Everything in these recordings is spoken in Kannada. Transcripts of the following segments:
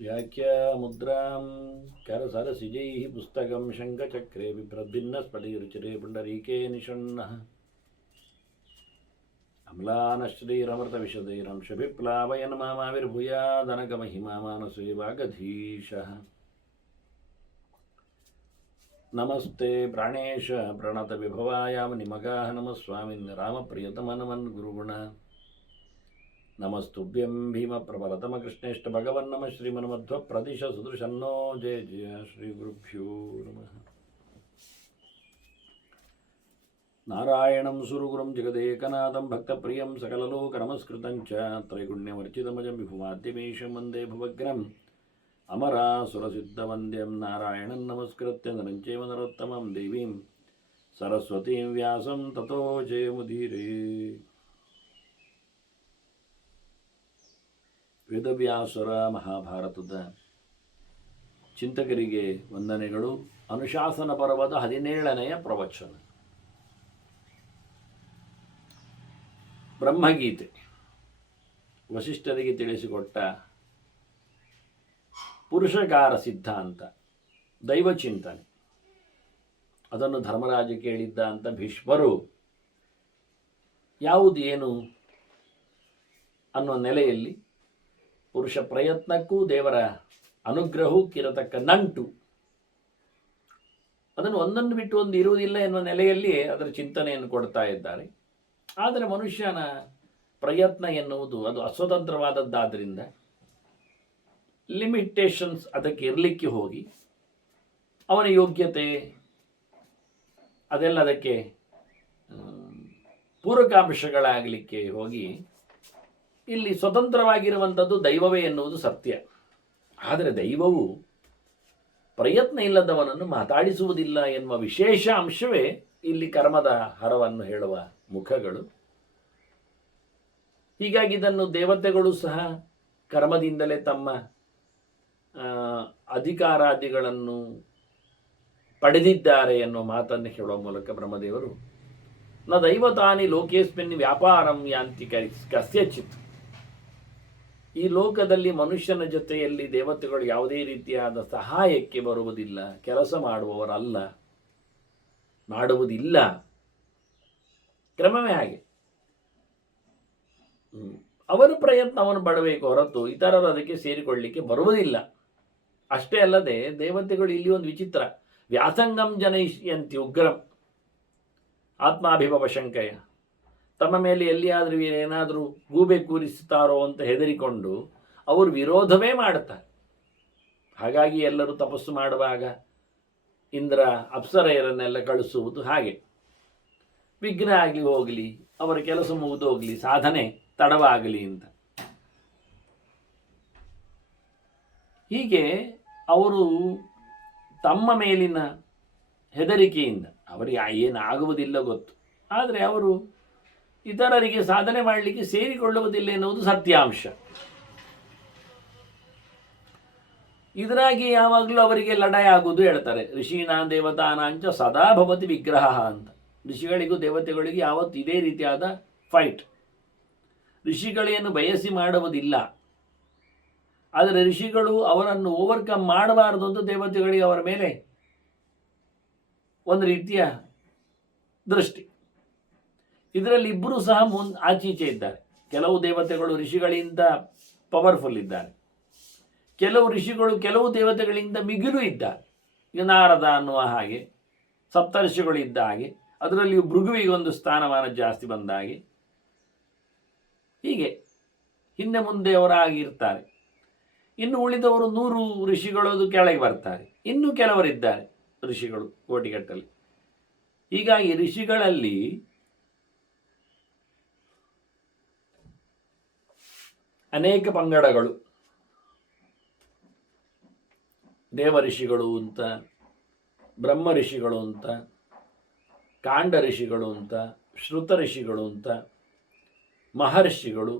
व्याख्यामुद्रां करसरसिजैः पुस्तकं शङ्खचक्रे बिभ्रद्भिन्नस्फटिकरुचिरे पुण्डरीके निषण्णः अम्लानश्रीरमृतविशदैरंशभिप्लावयन् मामाविर्भूयादनकमहिमा मानसे वागधीशः नमस्ते प्राणेश प्रणतविभवायावनिमगाः नमः स्वामिन् रामप्रियतमनमन् गुरुगुण नमस्तुभ्यं भीमप्रबलतमकृष्णेष्ट भगवन्नमः श्रीमन्मध्वप्रदिश सुदृशन्नो जय जय श्रीगुरुभ्यो नमः नारायणं सुरगुरुं जगदेकनाथं भक्तप्रियं सकललोकनमस्कृतं च त्रैगुण्यवर्जितमजं विभुमाद्यमीशं वन्दे भवग्रम् अमरासुरसिद्धवन्द्यं नारायणं नमस्कृत्य नरं चैव नरोत्तमं देवीं सरस्वतीं व्यासं ततो जयमुदीरे ವೇದವ್ಯಾಸರ ಮಹಾಭಾರತದ ಚಿಂತಕರಿಗೆ ವಂದನೆಗಳು. ಅನುಶಾಸನ ಪರ್ವದ 17ನೆಯ ಪ್ರವಚನ. ಬ್ರಹ್ಮಗೀತೆ ವಸಿಷ್ಠರಿಗೆ ತಿಳಿಸಿಕೊಟ್ಟ ಪುರುಷಕಾರ ಸಿದ್ಧಾಂತ, ದೈವಚಿಂತನೆ, ಅದನ್ನು ಧರ್ಮರಾಜ ಕೇಳಿದ್ದ ಅಂತ ಭೀಷ್ಮರು ಯಾವುದು ಏನು ಅನ್ನೋ ನೆಲೆಯಲ್ಲಿ ಪುರುಷ ಪ್ರಯತ್ನಕ್ಕೂ ದೇವರ ಅನುಗ್ರಹಕ್ಕಿರತಕ್ಕ ನಂಟು, ಅದನ್ನು ಒಂದನ್ನು ಬಿಟ್ಟು ಒಂದು ಇರುವುದಿಲ್ಲ ಎನ್ನುವ ನೆಲೆಯಲ್ಲಿ ಅದರ ಚಿಂತನೆಯನ್ನು ಕೊಡ್ತಾ ಇದ್ದಾರೆ. ಆದರೆ ಮನುಷ್ಯನ ಪ್ರಯತ್ನ ಎನ್ನುವುದು ಅದು ಅಸ್ವತಂತ್ರವಾದದ್ದಾದ್ದರಿಂದ ಲಿಮಿಟೇಷನ್ಸ್ ಅದಕ್ಕೆ ಇರಲಿಕ್ಕೆ ಹೋಗಿ ಅವನ ಯೋಗ್ಯತೆ ಅದೆಲ್ಲ ಅದಕ್ಕೆ ಪೂರಕಾಂಶಗಳಾಗಲಿಕ್ಕೆ ಹೋಗಿ ಇಲ್ಲಿ ಸ್ವತಂತ್ರವಾಗಿರುವಂಥದ್ದು ದೈವವೇ ಎನ್ನುವುದು ಸತ್ಯ. ಆದರೆ ದೈವವು ಪ್ರಯತ್ನ ಇಲ್ಲದವನನ್ನು ಮಾತಾಡಿಸುವುದಿಲ್ಲ ಎನ್ನುವ ವಿಶೇಷ ಅಂಶವೇ ಇಲ್ಲಿ ಕರ್ಮದ ಹರವನ್ನು ಹೇಳುವ ಮುಖಗಳು. ಹೀಗಾಗಿ ಇದನ್ನು ದೇವತೆಗಳು ಸಹ ಕರ್ಮದಿಂದಲೇ ತಮ್ಮ ಅಧಿಕಾರಾದಿಗಳನ್ನು ಪಡೆದಿದ್ದಾರೆ ಎನ್ನುವ ಮಾತನ್ನು ಹೇಳುವ ಮೂಲಕ ಬ್ರಹ್ಮದೇವರು ನ ದೈವತಾನಿ ಲೋಕೇಸ್ಮಿನ್ ವ್ಯಾಪಾರಂ ಯಾಂತಿ ಕಸ್ಯಚಿತ್, ಈ ಲೋಕದಲ್ಲಿ ಮನುಷ್ಯನ ಜೊತೆಯಲ್ಲಿ ದೇವತೆಗಳು ಯಾವುದೇ ರೀತಿಯಾದ ಸಹಾಯಕ್ಕೆ ಬರುವುದಿಲ್ಲ, ಕೆಲಸ ಮಾಡುವವರಲ್ಲ, ಮಾಡುವುದಿಲ್ಲ. ಕ್ರಮವೇ ಹಾಗೆ. ಅವರ ಪ್ರಯತ್ನವನ್ನು ಪಡಬೇಕು ಹೊರತು ಇತರರು ಅದಕ್ಕೆ ಸೇರಿಕೊಳ್ಳಲಿಕ್ಕೆ ಬರುವುದಿಲ್ಲ. ಅಷ್ಟೇ ಅಲ್ಲದೆ ದೇವತೆಗಳು ಇಲ್ಲಿ ಒಂದು ವಿಚಿತ್ರ, ವ್ಯಾಸಂಗಂ ಜನಯಿಷ್ಯಂತಿ ಉಗ್ರಂ ಆತ್ಮಾಭಿಭವ ಶಂಕಯ, ತಮ್ಮ ಮೇಲೆ ಎಲ್ಲಿಯಾದರೂ ಏನಾದರೂ ಗೂಬೆ ಕೂರಿಸುತ್ತಾರೋ ಅಂತ ಹೆದರಿಕೊಂಡು ಅವರು ವಿರೋಧವೇ ಮಾಡುತ್ತಾರೆ. ಹಾಗಾಗಿ ಎಲ್ಲರೂ ತಪಸ್ಸು ಮಾಡುವಾಗ ಇಂದ್ರ ಅಪ್ಸರೆಯರನ್ನೆಲ್ಲ ಕಳಿಸುವುದು ಹಾಗೆ, ವಿಘ್ನ ಆಗಲಿ ಹೋಗಲಿ, ಅವರ ಕೆಲಸ ಮುಗಿದೋಗಲಿ, ಸಾಧನೆ ತಡವಾಗಲಿ ಅಂತ. ಹೀಗೆ ಅವರು ತಮ್ಮ ಮೇಲಿನ ಹೆದರಿಕೆಯಿಂದ ಅವರಿಗೆ ಏನಾಗುವುದಿಲ್ಲ ಗೊತ್ತು, ಆದರೆ ಅವರು ಇತರರಿಗೆ ಸಾಧನೆ ಮಾಡಲಿಕ್ಕೆ ಸೇರಿಕೊಳ್ಳುವುದಿಲ್ಲ ಎನ್ನುವುದು ಸತ್ಯಾಂಶ. ಇದರಾಗಿ ಯಾವಾಗಲೂ ಅವರಿಗೆ ಲಡಾಯಿ ಆಗುವುದು ಹೇಳ್ತಾರೆ. ಋಷೀನಾ ದೇವತಾನಾಂಚ ಸದಾ ಭವತಿ ವಿಗ್ರಹ ಅಂತ. ಋಷಿಗಳಿಗೂ ದೇವತೆಗಳಿಗೂ ಯಾವತ್ತು ಇದೇ ರೀತಿಯಾದ ಫೈಟ್. ಋಷಿಗಳೇನು ಬಯಸಿ ಮಾಡುವುದಿಲ್ಲ, ಆದರೆ ಋಷಿಗಳು ಅವರನ್ನು ಓವರ್ಕಮ್ ಮಾಡಬಾರದು ಅಂತ ದೇವತೆಗಳಿಗೆ ಅವರ ಮೇಲೆ ಒಂದು ರೀತಿಯ ದೃಷ್ಟಿ. ಇದರಲ್ಲಿ ಇಬ್ಬರು ಸಹ ಆಚೀಚೆ ಇದ್ದಾರೆ. ಕೆಲವು ದೇವತೆಗಳು ಋಷಿಗಳಿಂದ ಪವರ್ಫುಲ್ ಇದ್ದಾರೆ, ಕೆಲವು ಋಷಿಗಳು ಕೆಲವು ದೇವತೆಗಳಿಂದ ಮಿಗಿಲು ಇದ್ದಾರೆ. ಈಗ ನಾರದ ಅನ್ನುವ ಹಾಗೆ, ಸಪ್ತರ್ಷಿಗಳು ಇದ್ದ ಹಾಗೆ, ಅದರಲ್ಲಿಯೂ ಭೃಗುವಿಗೆ ಒಂದು ಸ್ಥಾನಮಾನ ಜಾಸ್ತಿ ಬಂದ ಹಾಗೆ, ಹೀಗೆ ಹಿಂದೆ ಮುಂದೆ ಅವರಾಗಿರ್ತಾರೆ. ಇನ್ನು ಉಳಿದವರು 100 ಋಷಿಗಳು ಕೆಳಗೆ ಬರ್ತಾರೆ. ಇನ್ನೂ ಕೆಲವರಿದ್ದಾರೆ ಋಷಿಗಳು ಕೋಟಿಗಟ್ಟಲೆ. ಹೀಗಾಗಿ ಋಷಿಗಳಲ್ಲಿ ಅನೇಕ ಪಂಗಡಗಳು. ದೇವ ಋಷಿಗಳು ಅಂತ, ಬ್ರಹ್ಮ ಋಷಿಗಳು ಅಂತ, ಕಾಂಡ ಋಷಿಗಳು ಅಂತ, ಶ್ರುತ ಋಷಿಗಳು ಅಂತ, ಮಹರ್ಷಿಗಳು,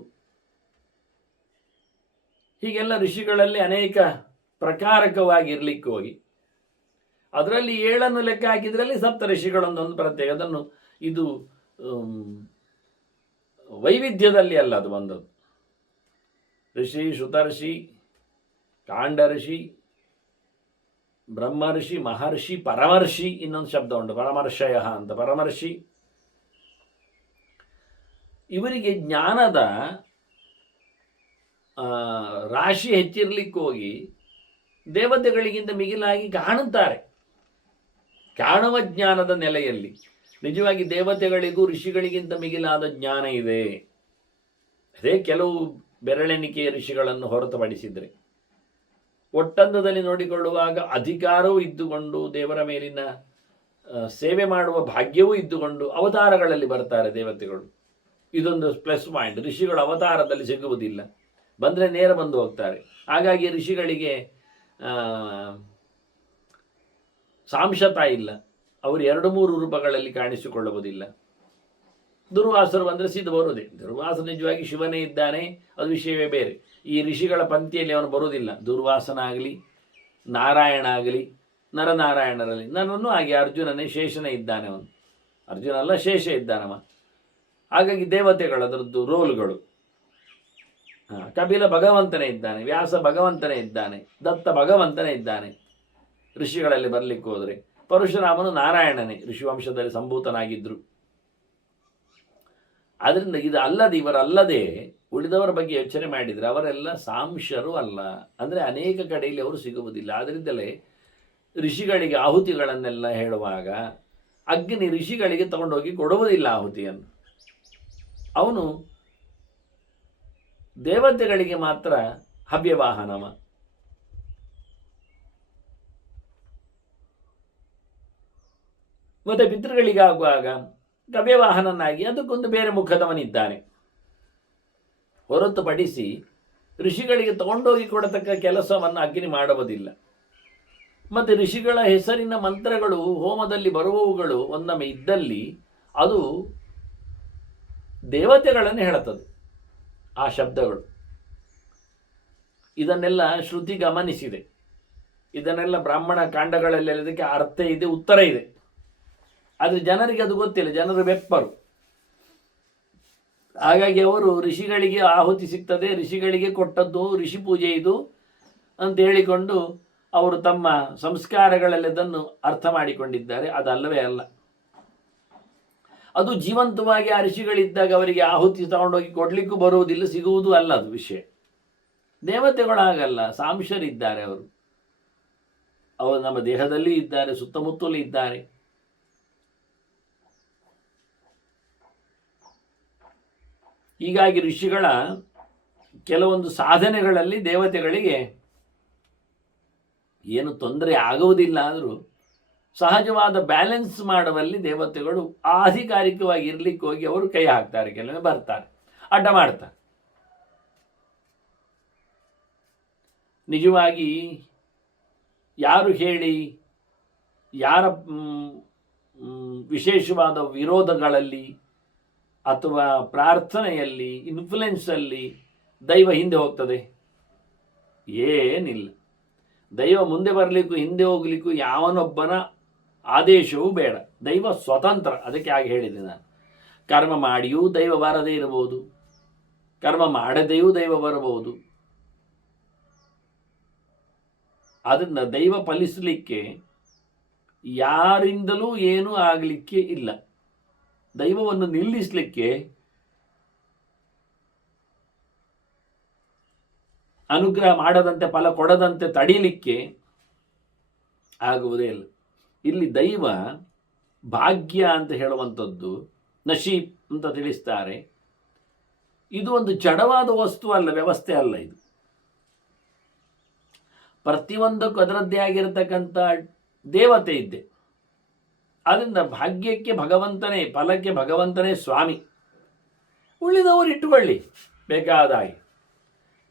ಹೀಗೆಲ್ಲ ಋಷಿಗಳಲ್ಲಿ ಅನೇಕ ಪ್ರಕಾರಕವಾಗಿರ್ಲಿಕ್ಕೆ ಹೋಗಿ ಅದರಲ್ಲಿ 7 ಲೆಕ್ಕ ಹಾಕಿದ್ರಲ್ಲಿ ಸಪ್ತ ಋಷಿಗಳೊಂದೊಂದು ಪ್ರತ್ಯೇಕ. ಅದನ್ನು ಇದು ವೈವಿಧ್ಯದಲ್ಲಿ ಅಲ್ಲ ಅದು ಬಂದದ್ದು. ಋಷಿ, ಶ್ರುತರ್ಷಿ, ಕಾಂಡಋಷಿ, ಬ್ರಹ್ಮರ್ಷಿ, ಮಹರ್ಷಿ, ಪರಮರ್ಷಿ, ಇನ್ನೊಂದು ಶಬ್ದ ಉಂಟು ಪರಮರ್ಷಯ ಅಂತ. ಪರಮರ್ಷಿ ಇವರಿಗೆ ಜ್ಞಾನದ ರಾಶಿ ಹೆಚ್ಚಿರ್ಲಿಕ್ಕೆ ಹೋಗಿ ದೇವತೆಗಳಿಗಿಂತ ಮಿಗಿಲಾಗಿ ಕಾಣುತ್ತಾರೆ. ಕಾಣುವ ಜ್ಞಾನದ ನೆಲೆಯಲ್ಲಿ ನಿಜವಾಗಿ ದೇವತೆಗಳಿಗೂ ಋಷಿಗಳಿಗಿಂತ ಮಿಗಿಲಾದ ಜ್ಞಾನ ಇದೆ. ಅದೇ ಕೆಲವು ಬೆರಳೆಣಿಕೆಯ ಋಷಿಗಳನ್ನು ಹೊರತುಪಡಿಸಿದರೆ ಒಟ್ಟಂದದಲ್ಲಿ ನೋಡಿಕೊಳ್ಳುವಾಗ ಅಧಿಕಾರವೂ ಇದ್ದುಕೊಂಡು ದೇವರ ಮೇಲಿನ ಸೇವೆ ಮಾಡುವ ಭಾಗ್ಯವೂ ಇದ್ದುಕೊಂಡು ಅವತಾರಗಳಲ್ಲಿ ಬರ್ತಾರೆ ದೇವತೆಗಳು. ಇದೊಂದು ಪ್ಲಸ್ ಪಾಯಿಂಟ್. ಋಷಿಗಳು ಅವತಾರದಲ್ಲಿ ಸಿಗುವುದಿಲ್ಲ, ಬಂದರೆ ನೇರ ಬಂದು ಹೋಗ್ತಾರೆ. ಹಾಗಾಗಿ ಋಷಿಗಳಿಗೆ ಸಾಂಶತಾ ಇಲ್ಲ, ಅವರು 2-3 ರೂಪಗಳಲ್ಲಿ ಕಾಣಿಸಿಕೊಳ್ಳುವುದಿಲ್ಲ. ದುರ್ವಾಸರು ಬಂದರೆ ಸಿದ್ಧ ಬರುವುದೇ. ದುರ್ವಾಸ ನಿಜವಾಗಿ ಶಿವನೇ ಇದ್ದಾನೆ, ಅದು ವಿಷಯವೇ ಬೇರೆ. ಈ ಋಷಿಗಳ ಪಂಕ್ತಿಯಲ್ಲಿ ಅವನು ಬರುವುದಿಲ್ಲ. ದುರ್ವಾಸನ ಆಗಲಿ, ನಾರಾಯಣ ಆಗಲಿ, ನರನಾರಾಯಣರಲ್ಲಿ. ನನ್ನನ್ನು ಹಾಗೆ ಅರ್ಜುನನೇ, ಶೇಷನೇ ಇದ್ದಾನೆ. ಅವನು ಅರ್ಜುನ ಅಲ್ಲ, ಶೇಷ ಇದ್ದಾನವ. ಹಾಗಾಗಿ ದೇವತೆಗಳದರದ್ದು ರೋಲ್ಗಳು. ಕಪಿಲ ಭಗವಂತನೇ ಇದ್ದಾನೆ, ವ್ಯಾಸ ಭಗವಂತನೇ ಇದ್ದಾನೆ, ದತ್ತ ಭಗವಂತನೇ ಇದ್ದಾನೆ. ಋಷಿಗಳಲ್ಲಿ ಬರಲಿಕ್ಕೆ ಹೋದರೆ ಪರಶುರಾಮನು ನಾರಾಯಣನೇ, ಋಷಿವಂಶದಲ್ಲಿ ಸಂಭೂತನಾಗಿದ್ದರು. ಆದ್ದರಿಂದ ಇದು ಅಲ್ಲದೆ ಇವರಲ್ಲದೆ ಉಳಿದವರ ಬಗ್ಗೆ ಯೋಚನೆ ಮಾಡಿದರೆ ಅವರೆಲ್ಲ ಸಾಂಶರು ಅಲ್ಲ. ಅಂದರೆ ಅನೇಕ ಕಡೆಯಲ್ಲಿ ಅವರು ಸಿಗುವುದಿಲ್ಲ. ಆದ್ದರಿಂದಲೇ ಋಷಿಗಳಿಗೆ ಆಹುತಿಗಳನ್ನೆಲ್ಲ ಹೇಳುವಾಗ ಅಗ್ನಿ ಋಷಿಗಳಿಗೆ ತಗೊಂಡೋಗಿ ಕೊಡುವುದಿಲ್ಲ ಆಹುತಿಯನ್ನು. ಅವನು ದೇವತೆಗಳಿಗೆ ಮಾತ್ರ ಹವ್ಯವಾಹನವ. ಮತ್ತೆ ಪಿತೃಗಳಿಗಾಗುವಾಗ ಗವ್ಯವಾಹನನಾಗಿ ಅದಕ್ಕೊಂದು ಬೇರೆ ಮುಖದವನಿದ್ದಾನೆ. ಹೊರತುಪಡಿಸಿ ಋಷಿಗಳಿಗೆ ತಗೊಂಡೋಗಿ ಕೊಡತಕ್ಕ ಕೆಲಸವನ್ನು ಅಗ್ನಿ ಮಾಡುವುದಿಲ್ಲ. ಮತ್ತು ಋಷಿಗಳ ಹೆಸರಿನ ಮಂತ್ರಗಳು ಹೋಮದಲ್ಲಿ ಬರುವವುಗಳು ಒಂದೊಮ್ಮೆ ಇದ್ದಲ್ಲಿ ಅದು ದೇವತೆಗಳನ್ನು ಹೇಳುತ್ತದೆ, ಆ ಶಬ್ದಗಳು. ಇದನ್ನೆಲ್ಲ ಶ್ರುತಿ ಗಮನಿಸಿದೆ. ಇದನ್ನೆಲ್ಲ ಬ್ರಾಹ್ಮಣ ಕಾಂಡಗಳಲ್ಲಿ ಅದಕ್ಕೆ ಅರ್ಥ ಇದೆ, ಉತ್ತರ ಇದೆ. ಆದರೆ ಜನರಿಗೆ ಅದು ಗೊತ್ತಿಲ್ಲ, ಜನರು ಬೆಪ್ಪರು. ಹಾಗಾಗಿ ಅವರು ಋಷಿಗಳಿಗೆ ಆಹುತಿ ಸಿಗ್ತದೆ, ಋಷಿಗಳಿಗೆ ಕೊಟ್ಟದ್ದು ಋಷಿ ಪೂಜೆ ಇದು ಅಂತ ಹೇಳಿಕೊಂಡು ಅವರು ತಮ್ಮ ಸಂಸ್ಕಾರಗಳಲ್ಲಿ ಅದನ್ನು ಅರ್ಥ ಮಾಡಿಕೊಂಡಿದ್ದಾರೆ. ಅದಲ್ಲವೇ ಅಲ್ಲ. ಅದು ಜೀವಂತವಾಗಿ ಆ ಋಷಿಗಳಿದ್ದಾಗ ಅವರಿಗೆ ಆಹುತಿ ತಗೊಂಡೋಗಿ ಕೊಡಲಿಕ್ಕೂ ಬರುವುದಿಲ್ಲ, ಸಿಗುವುದೂ ಅಲ್ಲ ಅದು ವಿಷಯ. ದೇವತೆಗಳಾಗಲ್ಲ, ಸಾಂಶರಿದ್ದಾರೆ. ಅವರು ನಮ್ಮ ದೇಹದಲ್ಲಿ ಇದ್ದಾರೆ, ಸುತ್ತಮುತ್ತಲೂ ಇದ್ದಾರೆ. ಹೀಗಾಗಿ ಋಷಿಗಳ ಕೆಲವೊಂದು ಸಾಧನೆಗಳಲ್ಲಿ ದೇವತೆಗಳಿಗೆ ಏನು ತೊಂದರೆ ಆಗುವುದಿಲ್ಲ. ಆದರೂ ಸಹಜವಾದ ಬ್ಯಾಲೆನ್ಸ್ ಮಾಡುವಲ್ಲಿ ದೇವತೆಗಳು ಆಧಿಕಾರಿಕವಾಗಿ ಇರಲಿಕ್ಕೆ ಹೋಗಿ ಅವರು ಕೈ ಹಾಕ್ತಾರೆ, ಕೆಲವೊಮ್ಮೆ ಬರ್ತಾರೆ, ಅಡ್ಡ ಮಾಡ್ತಾರೆ. ನಿಜವಾಗಿ ಯಾರು ಹೇಳಿ ಯಾರ ವಿಶೇಷವಾದ ವಿರೋಧಗಳಲ್ಲಿ ಅಥವಾ ಪ್ರಾರ್ಥನೆಯಲ್ಲಿ ಇನ್ಫ್ಲುಯೆನ್ಸಲ್ಲಿ ದೈವ ಹಿಂದೆ ಹೋಗ್ತದೆ? ಏನಿಲ್ಲ. ದೈವ ಮುಂದೆ ಬರಲಿಕ್ಕೂ ಹಿಂದೆ ಹೋಗಲಿಕ್ಕೂ ಯಾವನೊಬ್ಬನ ಆದೇಶವೂ ಬೇಡ. ದೈವ ಸ್ವತಂತ್ರ. ಅದಕ್ಕೆ ಹಾಗೆ ಹೇಳಿದೆ ನಾನು. ಕರ್ಮ ಮಾಡಿಯೂ ದೈವ ಬರದೇ ಇರಬಹುದು, ಕರ್ಮ ಮಾಡದೆಯೂ ದೈವ ಬರಬಹುದು. ಅದರಿಂದ ದೈವ ಫಲಿಸಲಿಕ್ಕೆ ಯಾರಿಂದಲೂ ಏನೂ ಆಗಲಿಕ್ಕೆ ಇಲ್ಲ. ದೈವವನ್ನು ನಿಲ್ಲಿಸಲಿಕ್ಕೆ, ಅನುಗ್ರಹ ಮಾಡದಂತೆ ಫಲ ಕೊಡದಂತೆ ತಡೀಲಿಕ್ಕೆ ಆಗುವುದೇ ಇಲ್ಲ. ಇಲ್ಲಿ ದೈವ ಭಾಗ್ಯ ಅಂತ ಹೇಳುವಂಥದ್ದು ನಶೀಬ್ ಅಂತ ತಿಳಿಸ್ತಾರೆ. ಇದು ಒಂದು ಜಡವಾದ ವಸ್ತು ಅಲ್ಲ, ವ್ಯವಸ್ಥೆ ಅಲ್ಲ. ಇದು ಪ್ರತಿಯೊಂದಕ್ಕೂ ಅದರದ್ದೇ ಆಗಿರತಕ್ಕಂಥ ದೇವತೆ ಇದ್ದೆ. ಆದ್ದರಿಂದ ಭಾಗ್ಯಕ್ಕೆ ಭಗವಂತನೇ, ಫಲಕ್ಕೆ ಭಗವಂತನೇ ಸ್ವಾಮಿ. ಉಳಿದವರು ಇಟ್ಟುಕೊಳ್ಳಿ ಬೇಕಾದಾಗಿ.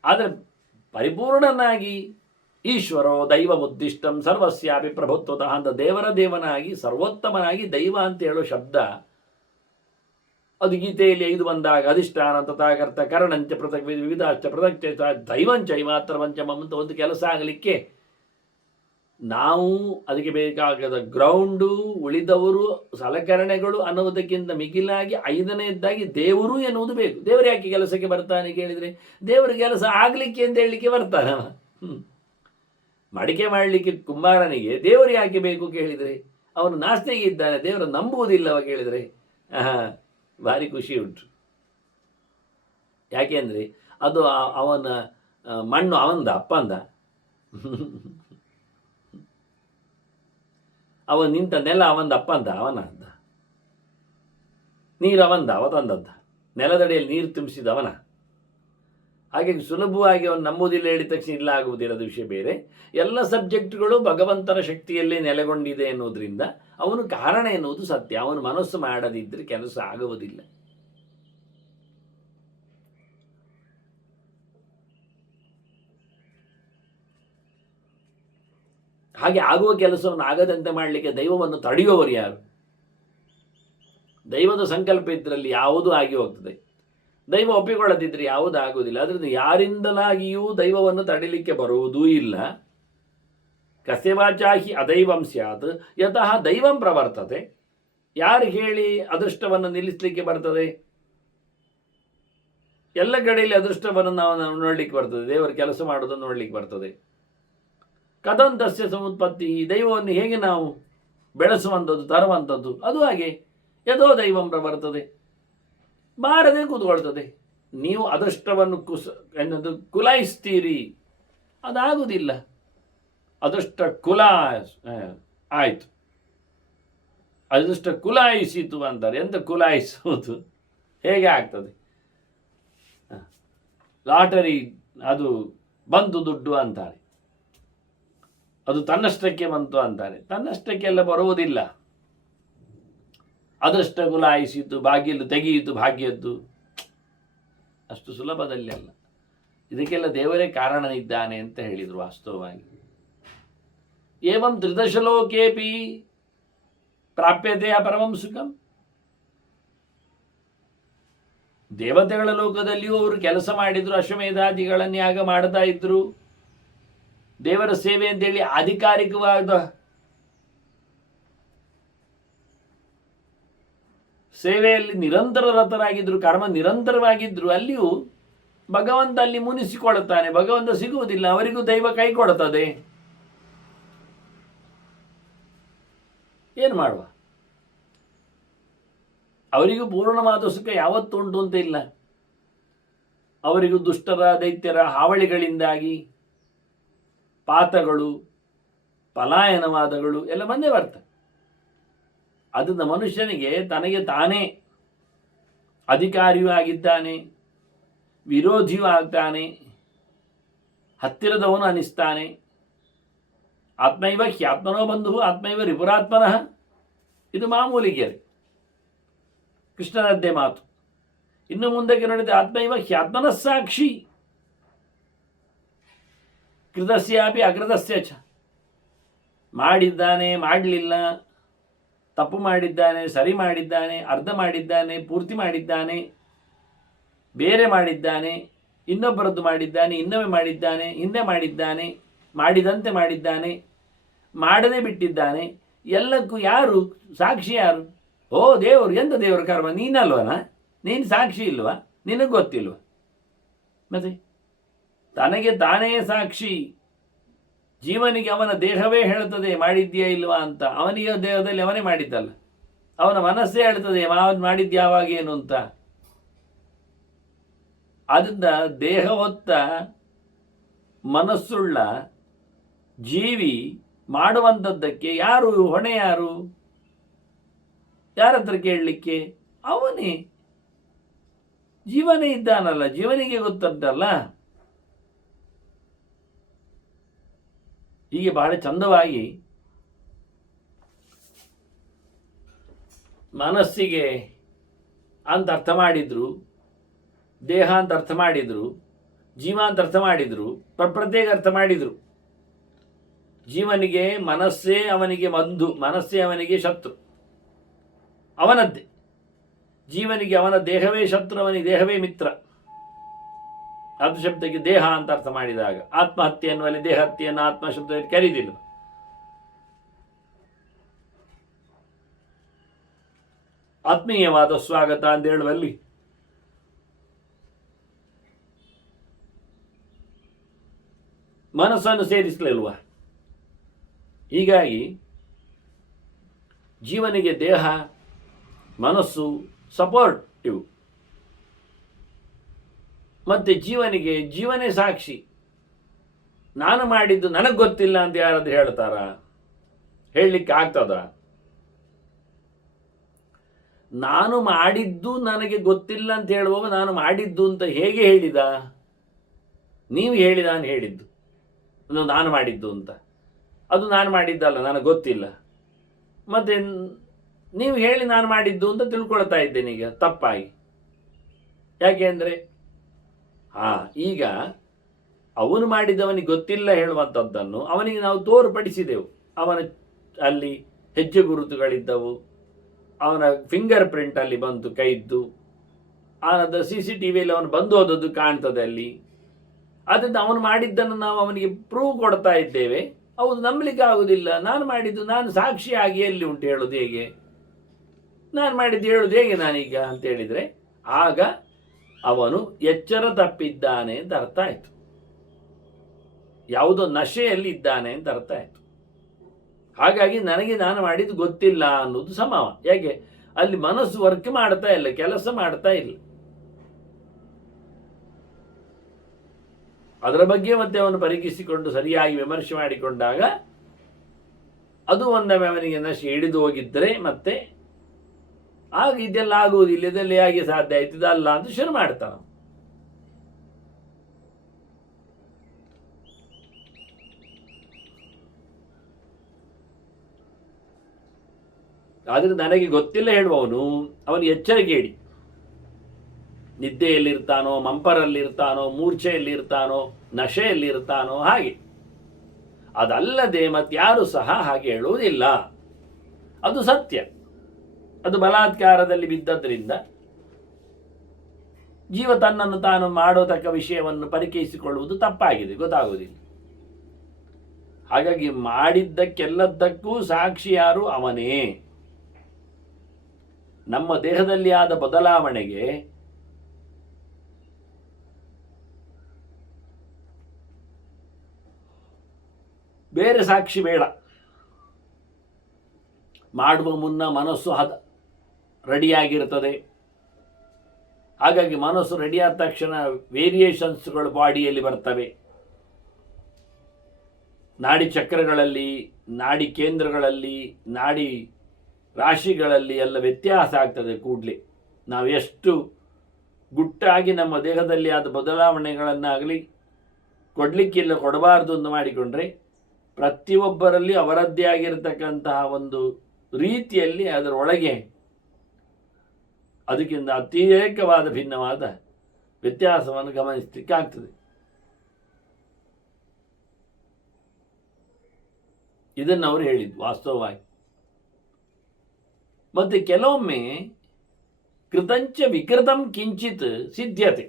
ಆದರೆ ಪರಿಪೂರ್ಣನಾಗಿ ಈಶ್ವರೋ ದೈವ ಮುದ್ದಿಷ್ಟಂ ಸರ್ವಸ್ಯಾಪಿ ಪ್ರಭುತ್ವತಃ ಅಂತ ದೇವರ ದೇವನಾಗಿ ಸರ್ವೋತ್ತಮನಾಗಿ ದೈವ ಅಂತ ಹೇಳೋ ಶಬ್ದ ಅದು ಗೀತೆಯಲ್ಲಿ 5 ಬಂದಾಗ ಅಧಿಷ್ಠಾನ ತಥಾಕರ್ತ ಕರಣಂಚ ಪೃಥಕ್ ವಿವಿಧಾಶ್ಚ ಪೃಥಕ್ ದೈವಂಚ ಮಾತ್ರ ಪಂಚಮಂ ಅಂತ ಒಂದು ಕೆಲಸ ಆಗಲಿಕ್ಕೆ ನಾವು ಅದಕ್ಕೆ ಬೇಕಾಗದ ಗ್ರೌಂಡು, ಉಳಿದವರು, ಸಲಕರಣೆಗಳು ಅನ್ನುವುದಕ್ಕಿಂತ ಮಿಗಿಲಾಗಿ ಐದನೇದ್ದಾಗಿ ದೇವರು ಎನ್ನುವುದು ಬೇಕು. ದೇವರು ಯಾಕೆ ಕೆಲಸಕ್ಕೆ ಬರ್ತಾನೆ ಕೇಳಿದರೆ, ದೇವರ ಕೆಲಸ ಆಗಲಿಕ್ಕೆ ಅಂತ ಹೇಳಲಿಕ್ಕೆ ಬರ್ತಾನ. ಮಡಿಕೆ ಮಾಡಲಿಕ್ಕೆ ಕುಂಬಾರನಿಗೆ ದೇವರು ಯಾಕೆ ಬೇಕು ಕೇಳಿದರೆ, ಅವನು ನಾಸ್ತಿಗೆ ಇದ್ದಾನೆ, ದೇವರು ನಂಬುವುದಿಲ್ಲವ ಕೇಳಿದರೆ ಭಾರಿ ಖುಷಿ ಉಂಟು. ಯಾಕೆಂದರೆ ಅದು ಅವನ ಮಣ್ಣು ಅವಂದ ಅಪ್ಪಂದ, ಅವನು ನಿಂತ ನೆಲ ಅವಂದ ಅಪ್ಪಂದ ಅವನದ್ದ, ನೀರು ಅವಂದ ಅವ ತಂದದ್ದ, ನೆಲದಡಿಯಲ್ಲಿ ನೀರು ತುಂಬಿಸಿದ ಅವನ. ಹಾಗೆ ಸುಲಭವಾಗಿ ಅವನು ನಂಬುವುದಿಲ್ಲ ಹೇಳಿದ ತಕ್ಷಣ ಇಲ್ಲ ಆಗುವುದಿಲ್ಲ, ಅದು ವಿಷಯ ಬೇರೆ. ಎಲ್ಲ ಸಬ್ಜೆಕ್ಟ್ಗಳು ಭಗವಂತನ ಶಕ್ತಿಯಲ್ಲೇ ನೆಲೆಗೊಂಡಿದೆ ಎನ್ನುವುದರಿಂದ ಅವನು ಕಾರಣ ಎನ್ನುವುದು ಸತ್ಯ. ಅವನು ಮನಸ್ಸು ಮಾಡದಿದ್ದರೆ ಕೆಲಸ ಆಗುವುದಿಲ್ಲ. ಹಾಗೆ ಆಗುವ ಕೆಲಸವನ್ನು ಆಗದಂತೆ ಮಾಡಲಿಕ್ಕೆ ದೈವವನ್ನು ತಡೆಯುವವರು ಯಾರು? ದೈವದ ಸಂಕಲ್ಪ ಇದ್ರಲ್ಲಿ ಯಾವುದೂ ಆಗಿ ಹೋಗ್ತದೆ. ದೈವ ಒಪ್ಪಿಕೊಳ್ಳದಿದ್ದರೆ ಯಾವುದೂ ಆಗುವುದಿಲ್ಲ. ಅದರಿಂದ ಯಾರಿಂದಲಾಗಿಯೂ ದೈವವನ್ನು ತಡಿಲಿಕ್ಕೆ ಬರುವುದೂ ಇಲ್ಲ. ಕಸ್ಯವಾಚಾಹಿ ಅದೈವಂ ಸ್ಯಾತ್ ಯತಃ ದೈವಂ ಪ್ರವರ್ತತೆ. ಯಾರು ಹೇಳಿ ಅದೃಷ್ಟವನ್ನು ನಿಲ್ಲಿಸಲಿಕ್ಕೆ ಬರ್ತದೆ? ಎಲ್ಲ ಕಡೆಯಲ್ಲಿ ಅದೃಷ್ಟವನ್ನು ನಾವು ನೋಡಲಿಕ್ಕೆ ಬರ್ತದೆ, ದೇವರ ಕೆಲಸ ಮಾಡೋದನ್ನು ನೋಡಲಿಕ್ಕೆ ಬರ್ತದೆ. ಕದಂತಸ್ಯ ಸಮುತ್ಪತ್ತಿ, ದೈವವನ್ನು ಹೇಗೆ ನಾವು ಬೆಳೆಸುವಂಥದ್ದು, ತರುವಂಥದ್ದು, ಅದು ಹಾಗೆ ಯದೋ ದೈವಂ ಪ್ರವರ್ತದೆ, ಬಾರದೆ ಕೂತ್ಕೊಳ್ತದೆ. ನೀವು ಅದೃಷ್ಟವನ್ನು ಎನ್ನೋದು ಕುಲಾಯಿಸ್ತೀರಿ, ಅದಾಗುವುದಿಲ್ಲ. ಅದೃಷ್ಟ ಆಯಿತು, ಅದೃಷ್ಟ ಕುಲಾಯಿಸಿತು ಅಂತಾರೆ. ಎಂತ ಕುಲಾಯಿಸುವುದು? ಹೇಗೆ ಆಗ್ತದೆ? ಲಾಟರಿ ಅದು ಬಂತು ದುಡ್ಡು ಅಂತಾರೆ, ಅದು ತನ್ನಷ್ಟಕ್ಕೆ ಬಂತು ಅಂತಾರೆ. ತನ್ನಷ್ಟಕ್ಕೆಲ್ಲ ಬರುವುದಿಲ್ಲ. ಅದೃಷ್ಟ ಕುಲಾಯಿಸಿತು, ಬಾಗಿಲು ತೆಗೆಯಿತು ಭಾಗ್ಯದ್ದು, ಅಷ್ಟು ಸುಲಭದಲ್ಲಿ ಅಲ್ಲ. ಇದಕ್ಕೆಲ್ಲ ದೇವರೇ ಕಾರಣ ಇದ್ದಾನೆ ಅಂತ ಹೇಳಿದರು ವಾಸ್ತವವಾಗಿ. ಏವಂ ತ್ರಿದಶಲೋಕೇಪಿ ಪ್ರಾಪ್ಯತೆ ಪರಮಂ ಸುಖಂ. ದೇವತೆಗಳ ಲೋಕದಲ್ಲಿಯೂ ಅವರು ಕೆಲಸ ಮಾಡಿದ್ರು, ಅಶ್ವಮೇಧಾದಿಗಳನ್ನು ಯಾಗ ಮಾಡ್ತಾ ಇದ್ರು. ದೇವರ ಸೇವೆ ಅಂತೇಳಿ ಅಧಿಕಾರಿಕವಾದ ಸೇವೆಯಲ್ಲಿ ನಿರಂತರರತರಾಗಿದ್ರು, ಕರ್ಮ ನಿರಂತರವಾಗಿದ್ರು. ಅಲ್ಲಿಯೂ ಭಗವಂತ ಅಲ್ಲಿ ಮುನಿಸಿಕೊಳ್ಳುತ್ತಾನೆ. ಭಗವಂತ ಸಿಗುವುದಿಲ್ಲ, ಅವರಿಗೂ ದೈವ ಕೈ ಕೊಡುತ್ತದೆ. ಏನು ಮಾಡುವ? ಅವರಿಗೂ ಪೂರ್ಣವಾದ ಸುಖ ಯಾವತ್ತೂ ಉಂಟು ಅಂತ ಇಲ್ಲ. ಅವರಿಗೂ ದುಷ್ಟರ, ದೈತ್ಯರ ಹಾವಳಿಗಳಿಂದಾಗಿ ಪಾತಗಳು, ಪಲಾಯನವಾದಗಳು ಎಲ್ಲ ಬಂದೇ ಬರ್ತವೆ. ಅದರಿಂದ ಮನುಷ್ಯನಿಗೆ ತನಗೆ ತಾನೇ ಅಧಿಕಾರಿಯೂ ಆಗಿದ್ದಾನೆ, ವಿರೋಧಿಯೂ ಆಗ್ತಾನೆ, ಹತ್ತಿರದವನು ಅನಿಸ್ತಾನೆ. ಆತ್ಮೈವ ಹ್ಯಾತ್ಮನೋ ಬಂಧು ಆತ್ಮೈವ ರಿಪುರಾತ್ಮನಃ, ಇದು ಮಾಮೂಲಿಗೆ ಕೃಷ್ಣನದ್ದೇ ಮಾತು. ಇನ್ನು ಮುಂದಕ್ಕೆ ನೋಡಿದ ಆತ್ಮೈವ ಹ್ಯಾತ್ಮನಃ ಸಾಕ್ಷಿ ಕೃತಸ್ಯಾಪಿ ಅಕೃತಸ್ಯ ಚ. ಮಾಡಿದ್ದಾನೆ, ಮಾಡಲಿಲ್ಲ, ತಪ್ಪು ಮಾಡಿದ್ದಾನೆ, ಸರಿ ಮಾಡಿದ್ದಾನೆ, ಅರ್ಧ ಮಾಡಿದ್ದಾನೆ, ಪೂರ್ತಿ ಮಾಡಿದ್ದಾನೆ, ಬೇರೆ ಮಾಡಿದ್ದಾನೆ, ಇನ್ನೊಬ್ಬರದ್ದು ಮಾಡಿದ್ದಾನೆ, ಇನ್ನೊಮ್ಮೆ ಮಾಡಿದ್ದಾನೆ, ಹಿಂದೆ ಮಾಡಿದ್ದಾನೆ, ಮಾಡಿದಂತೆ ಮಾಡಿದ್ದಾನೆ, ಮಾಡದೆ ಬಿಟ್ಟಿದ್ದಾನೆ. ಎಲ್ಲಕ್ಕೂ ಯಾರು ಸಾಕ್ಷಿ? ಯಾರು? ಓ ದೇವರು. ಎಂತ ದೇವರ ಕರ್ಮ? ನೀನಲ್ವನ? ನೀನು ಸಾಕ್ಷಿ ಇಲ್ವಾ? ನಿನಗೆ ಗೊತ್ತಿಲ್ವ? ಮತ್ತೆ ತನಗೆ ತಾನೇ ಸಾಕ್ಷಿ. ಜೀವನಿಗೆ ಅವನ ದೇಹವೇ ಹೇಳ್ತದೆ ಮಾಡಿದ್ಯಾ ಇಲ್ವಾ ಅಂತ. ಅವನಿಗೆ ದೇಹದಲ್ಲಿ ಅವನೇ ಮಾಡಿದ್ದಲ್ಲ, ಅವನ ಮನಸ್ಸೇ ಹೇಳ್ತದೆ ಮಾಡಿದ್ಯಾವಾಗ ಏನು ಅಂತ. ಆದ್ದರಿಂದ ದೇಹ ಹೊತ್ತ ಮನಸ್ಸುಳ್ಳ ಜೀವಿ ಮಾಡುವಂಥದ್ದಕ್ಕೆ ಯಾರು ಹೊಣೆ? ಯಾರು? ಯಾರ ಹತ್ರ ಕೇಳಲಿಕ್ಕೆ? ಅವನೇ. ಜೀವನೇ ಇದ್ದಾನಲ್ಲ, ಜೀವನಿಗೆ ಗೊತ್ತುಂಟಲ್ಲ. ಹೀಗೆ ಬಹಳ ಚಂದವಾಗಿ ಮನಸ್ಸಿಗೆ ಅಂತ ಅರ್ಥ ಮಾಡಿದ್ರು, ದೇಹ ಅಂತ ಅರ್ಥ ಮಾಡಿದ್ರು, ಜೀವ ಅಂತ ಅರ್ಥ ಮಾಡಿದ್ರು, ಪ್ರತ್ಯೇಕ ಅರ್ಥ ಮಾಡಿದ್ರು. ಜೀವನಿಗೆ ಮನಸ್ಸೇ ಅವನಿಗೆ ಬಂಧು, ಮನಸ್ಸೇ ಅವನಿಗೆ ಶತ್ರು, ಅವನದ್ದೇ. ಜೀವನಿಗೆ ಅವನ ದೇಹವೇ ಶತ್ರು, ಅವನಿಗೆ ದೇಹವೇ ಮಿತ್ರ. ಅದು ಶಬ್ದಕ್ಕೆ ದೇಹ ಅಂತ ಅರ್ಥ ಮಾಡಿದಾಗ ಆತ್ಮಹತ್ಯೆ ಅನ್ನುವಲ್ಲಿ ದೇಹಹತ್ಯೆಯನ್ನು ಆತ್ಮ ಶಬ್ದದಲ್ಲಿ ಕರೀದಿಲ್ಲ. ಆತ್ಮೀಯವಾದ ಸ್ವಾಗತ ಅಂತ ಹೇಳುವಲ್ಲಿ ಮನಸ್ಸನ್ನು ಸೇರಿಸಲಿಲ್ವಾ? ಹೀಗಾಗಿ ಜೀವನಿಗೆ ದೇಹ ಮನಸ್ಸು ಸಪೋರ್ಟಿವ್, ಮತ್ತೆ ಜೀವನೇ ಸಾಕ್ಷಿ. ನಾನು ಮಾಡಿದ್ದು ನನಗೆ ಗೊತ್ತಿಲ್ಲ ಅಂತ ಯಾರಾದ್ರೂ ಹೇಳ್ತಾರ? ಹೇಳಲಿಕ್ಕೆ ಆಗ್ತದ? ನಾನು ಮಾಡಿದ್ದು ನನಗೆ ಗೊತ್ತಿಲ್ಲ ಅಂತ ಹೇಳುವಾಗ ನಾನು ಮಾಡಿದ್ದು ಅಂತ ಹೇಗೆ ಹೇಳಿದ? ನೀವು ಹೇಳಿದ ನಾನು ಹೇಳಿದ್ದು, ನಾನು ಮಾಡಿದ್ದು ಅಂತ. ಅದು ನಾನು ಮಾಡಿದ್ದಲ್ಲ, ನನಗೆ ಗೊತ್ತಿಲ್ಲ. ಮತ್ತೆ ನೀವು ಹೇಳಿ ನಾನು ಮಾಡಿದ್ದು ಅಂತ ತಿಳ್ಕೊಳ್ತಾ ಇದ್ದೇನೆ ಈಗ ತಪ್ಪಾಗಿ. ಯಾಕೆ ಅಂದರೆ ಈಗ ಅವನು ಮಾಡಿದ್ದವನಿಗೆ ಗೊತ್ತಿಲ್ಲ ಹೇಳುವಂಥದ್ದನ್ನು ಅವನಿಗೆ ನಾವು ತೋರ್ಪಡಿಸಿದೆವು. ಅವನ ಅಲ್ಲಿ ಹೆಜ್ಜೆ ಗುರುತುಗಳಿದ್ದವು, ಅವನ ಫಿಂಗರ್ ಪ್ರಿಂಟ್ ಅಲ್ಲಿ ಬಂತು, ಕೈದ್ದು. ಆನಂತರ CCTV ಅವನು ಬಂದು ಹೋದದ್ದು ಕಾಣ್ತದೆ ಅಲ್ಲಿ. ಅದರಿಂದ ಅವನು ಮಾಡಿದ್ದನ್ನು ನಾವು ಅವನಿಗೆ ಪ್ರೂವ್ ಕೊಡ್ತಾ ಇದ್ದೇವೆ. ಹೌದು, ನಂಬಲಿಕ್ಕೆ ಆಗುವುದಿಲ್ಲ. ನಾನು ಮಾಡಿದ್ದು, ನಾನು ಸಾಕ್ಷಿಯಾಗಿ ಎಲ್ಲಿ ಉಂಟು ಹೇಳೋದು ಹೇಗೆ? ನಾನು ಮಾಡಿದ್ದು ಹೇಳೋದು ಹೇಗೆ ನಾನೀಗ ಅಂತ ಹೇಳಿದರೆ, ಆಗ ಅವನು ಎಚ್ಚರ ತಪ್ಪಿದ್ದಾನೆ ಅಂತ ಅರ್ಥ ಆಯಿತು. ಯಾವುದೋ ನಶೆಯಲ್ಲಿ ಇದ್ದಾನೆ ಅಂತ ಅರ್ಥ ಆಯಿತು. ಹಾಗಾಗಿ ನನಗೆ ನಾನು ಮಾಡಿದ್ದು ಗೊತ್ತಿಲ್ಲ ಅನ್ನೋದು ಸಮಾವ. ಯಾಕೆ? ಅಲ್ಲಿ ಮನಸ್ಸು ವರ್ಕ್ ಮಾಡ್ತಾ ಇಲ್ಲ, ಕೆಲಸ ಮಾಡ್ತಾ ಇಲ್ಲ. ಅದರ ಬಗ್ಗೆ ಮತ್ತೆ ಅವನು ಪರೀಕ್ಷಿಸಿಕೊಂಡು ಸರಿಯಾಗಿ ವಿಮರ್ಶೆ ಮಾಡಿಕೊಂಡಾಗ ಅದು ಒಂದೊಮ್ಮೆ ಅವನಿಗೆ ನಶೆ ಹಿಡಿದು ಹೋಗಿದ್ದರೆ ಮತ್ತೆ ಆಗ ಇದೆಲ್ಲ ಆಗುವುದಿಲ್ಲ, ಇದೆಲ್ಲ ಹೇಗೆ ಸಾಧ್ಯ ಆಯ್ತು, ಇದಲ್ಲ ಅಂತ ಶುರು ಮಾಡ್ತಾನೆ. ಆದ್ರೆ ನನಗೆ ಗೊತ್ತಿಲ್ಲ ಹೇಳುವವನು ಅವನು ಎಚ್ಚರಿಕೆ ಇಡಿ. ನಿದ್ದೆಯಲ್ಲಿರ್ತಾನೋ, ಮಂಪರಲ್ಲಿರ್ತಾನೋ, ಮೂರ್ಛೆಯಲ್ಲಿರ್ತಾನೋ, ನಶೆಯಲ್ಲಿರ್ತಾನೋ, ಹಾಗೆ. ಅದಲ್ಲದೆ ಮತ್ತಾರು ಸಹ ಹಾಗೆ ಹೇಳುವುದಿಲ್ಲ. ಅದು ಸತ್ಯ. ಅದು ಬಲಾತ್ಕಾರದಲ್ಲಿ ಬಿದ್ದದ್ರಿಂದ ಜೀವ ತನ್ನನ್ನು ತಾನು ಮಾಡೋತಕ್ಕ ವಿಷಯವನ್ನು ಪರಿಚಯಿಸಿಕೊಳ್ಳುವುದು ತಪ್ಪಾಗಿದೆ, ಗೊತ್ತಾಗುವುದಿಲ್ಲ. ಹಾಗಾಗಿ ಮಾಡಿದ್ದಕ್ಕೆಲ್ಲದಕ್ಕೂ ಸಾಕ್ಷಿ ಯಾರು? ಅವನೇ. ನಮ್ಮ ದೇಹದಲ್ಲಿ ಆದ ಬದಲಾವಣೆಗೆ ಬೇರೆ ಸಾಕ್ಷಿ ಬೇಡ. ಮಾಡುವ ಮುನ್ನ ಮನಸ್ಸು ರೆಡಿಯಾಗಿರ್ತದೆ. ಹಾಗಾಗಿ ಮನಸ್ಸು ರೆಡಿಯಾದ ತಕ್ಷಣ ವೇರಿಯೇಷನ್ಸ್ಗಳು ಬಾಡಿಯಲ್ಲಿ ಬರ್ತವೆ. ನಾಡಿ ಚಕ್ರಗಳಲ್ಲಿ, ನಾಡಿ ಕೇಂದ್ರಗಳಲ್ಲಿ, ನಾಡಿ ರಾಶಿಗಳಲ್ಲಿ ಎಲ್ಲ ವ್ಯತ್ಯಾಸ ಆಗ್ತದೆ ಕೂಡಲೇ. ನಾವು ಎಷ್ಟು ಗುಟ್ಟಾಗಿ ನಮ್ಮ ದೇಹದಲ್ಲಿ ಆದ ಬದಲಾವಣೆಗಳನ್ನಾಗಲಿ ಕೊಡಲಿಕ್ಕಿಲ್ಲ, ಕೊಡಬಾರ್ದು ಎಂದು ಮಾಡಿಕೊಂಡ್ರೆ ಪ್ರತಿಯೊಬ್ಬರಲ್ಲಿ ಅವರದ್ದೇ ಆಗಿರತಕ್ಕಂತಹ ಒಂದು ರೀತಿಯಲ್ಲಿ ಅದರೊಳಗೆ ಅದಕ್ಕಿಂತ ಅತಿರೇಕವಾದ ಭಿನ್ನವಾದ ವ್ಯತ್ಯಾಸವನ್ನು ಗಮನಿಸಲಿಕ್ಕೆ ಆಗ್ತದೆ. ಇದನ್ನು ಅವರು ಹೇಳಿದ್ದು ವಾಸ್ತವವಾಗಿ. ಮತ್ತೆ ಕೆಲವೊಮ್ಮೆ ಕೃತಂಚ ವಿಕೃತಂ ಕಿಂಚಿತ್ ಸಿದ್ಧ್ಯತೆ.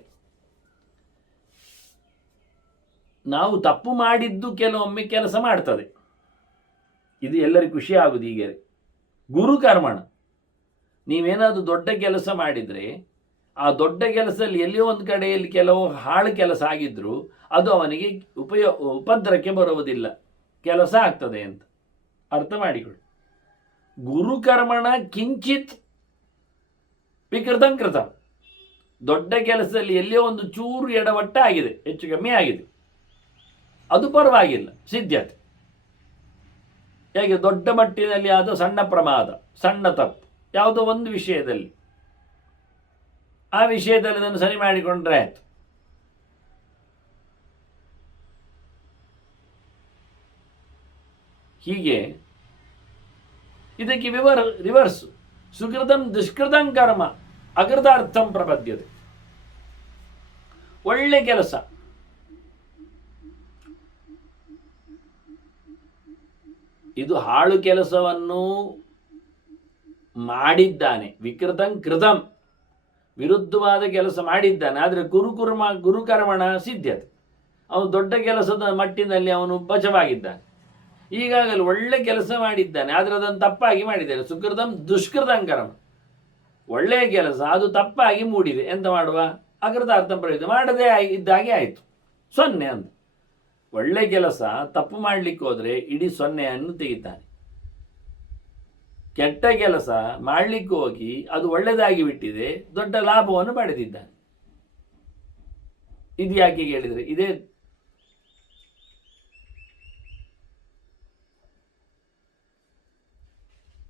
ನಾವು ತಪ್ಪು ಮಾಡಿದ್ದು ಕೆಲವೊಮ್ಮೆ ಕೆಲಸ ಮಾಡ್ತದೆ. ಇದು ಎಲ್ಲರಿಗೂ ಖುಷಿ ಆಗುದು. ಹೀಗೆ ಗುರುಕರ್ಮಣ, ನೀವೇನಾದರೂ ದೊಡ್ಡ ಕೆಲಸ ಮಾಡಿದರೆ ಆ ದೊಡ್ಡ ಕೆಲಸದಲ್ಲಿ ಎಲ್ಲಿಯೋ ಒಂದು ಕಡೆಯಲ್ಲಿ ಕೆಲವು ಹಾಳು ಕೆಲಸ ಆಗಿದ್ರು ಅದು ಅವನಿಗೆ ಉಪದ್ರಕ್ಕೆ ಬರುವುದಿಲ್ಲ, ಕೆಲಸ ಆಗ್ತದೆ ಅಂತ ಅರ್ಥ ಮಾಡಿಕೊಳ್ಳಿ. ಗುರುಕರ್ಮಣ ಕಿಂಚಿತ್ ವಿಕೃತಂ ಕೃತಂ. ದೊಡ್ಡ ಕೆಲಸದಲ್ಲಿ ಎಲ್ಲಿಯೋ ಒಂದು ಚೂರು ಎಡವಟ್ಟ ಆಗಿದೆ, ಹೆಚ್ಚು ಕಮ್ಮಿ ಆಗಿದೆ, ಅದು ಪರವಾಗಿಲ್ಲ, ಸಿದ್ಧತೆ. ಹೇಗೆ ದೊಡ್ಡ ಮಟ್ಟಿನಲ್ಲಿ ಆದ ಸಣ್ಣ ಪ್ರಮಾದ, ಸಣ್ಣ ತಪ್ಪು ಯಾವುದೋ ಒಂದು ವಿಷಯದಲ್ಲಿ, ಆ ವಿಷಯದಲ್ಲಿ ಅದನ್ನು ಸರಿ ಮಾಡಿಕೊಂಡ್ರೆ ಆಯ್ತು. ಹೀಗೆ ಇದಕ್ಕೆ ರಿವರ್ಸ್. ಸುಕೃತಂ ದುಷ್ಕೃತಂ ಕರ್ಮ ಅಕೃತಾರ್ಥಂ ಪ್ರಪದ್ಯತೆ. ಒಳ್ಳೆ ಕೆಲಸ, ಇದು ಹಾಳು ಕೆಲಸವನ್ನು ಮಾಡಿದ್ದಾನೆ, ವಿಕೃತಂ ಕೃತಂ, ವಿರುದ್ಧವಾದ ಕೆಲಸ ಮಾಡಿದ್ದಾನೆ. ಆದರೆ ಗುರುಕರ್ಮಣ ಸಿದ್ಧತೆ, ಅವನು ದೊಡ್ಡ ಕೆಲಸದ ಮಟ್ಟಿನಲ್ಲಿ ಅವನು ಬಚವಾಗಿದ್ದಾನೆ. ಈಗಾಗಲೇ ಒಳ್ಳೆ ಕೆಲಸ ಮಾಡಿದ್ದಾನೆ, ಆದರೆ ಅದನ್ನು ತಪ್ಪಾಗಿ ಮಾಡಿದ್ದಾನೆ. ಸುಕೃತಂ ದುಷ್ಕೃತಂ ಕರ್ಮ, ಒಳ್ಳೆಯ ಕೆಲಸ ಅದು ತಪ್ಪಾಗಿ ಮೂಡಿದೆ, ಎಂತ ಮಾಡುವ? ಅಕೃತಾರ್ಥ ಪ್ರಯುಕ್ತ, ಮಾಡದೇ ಇದ್ದಾಗೆ ಆಯಿತು, 0 ಅಂತ. ಒಳ್ಳೆ ಕೆಲಸ ತಪ್ಪು ಮಾಡಲಿಕ್ಕೆ ಹೋದರೆ ಇಡೀ 0 ತೆಗಿತಾನೆ. ಕೆಟ್ಟ ಕೆಲಸ ಮಾಡಲಿಕ್ಕೆ ಹೋಗಿ ಅದು ಒಳ್ಳೆದಾಗಿ ಬಿಟ್ಟಿದೆ, ದೊಡ್ಡ ಲಾಭವನ್ನು ಪಡೆದಿದ್ದಾನೆ. ಇದು ಯಾಕೆ ಕೇಳಿದರೆ, ಇದೇ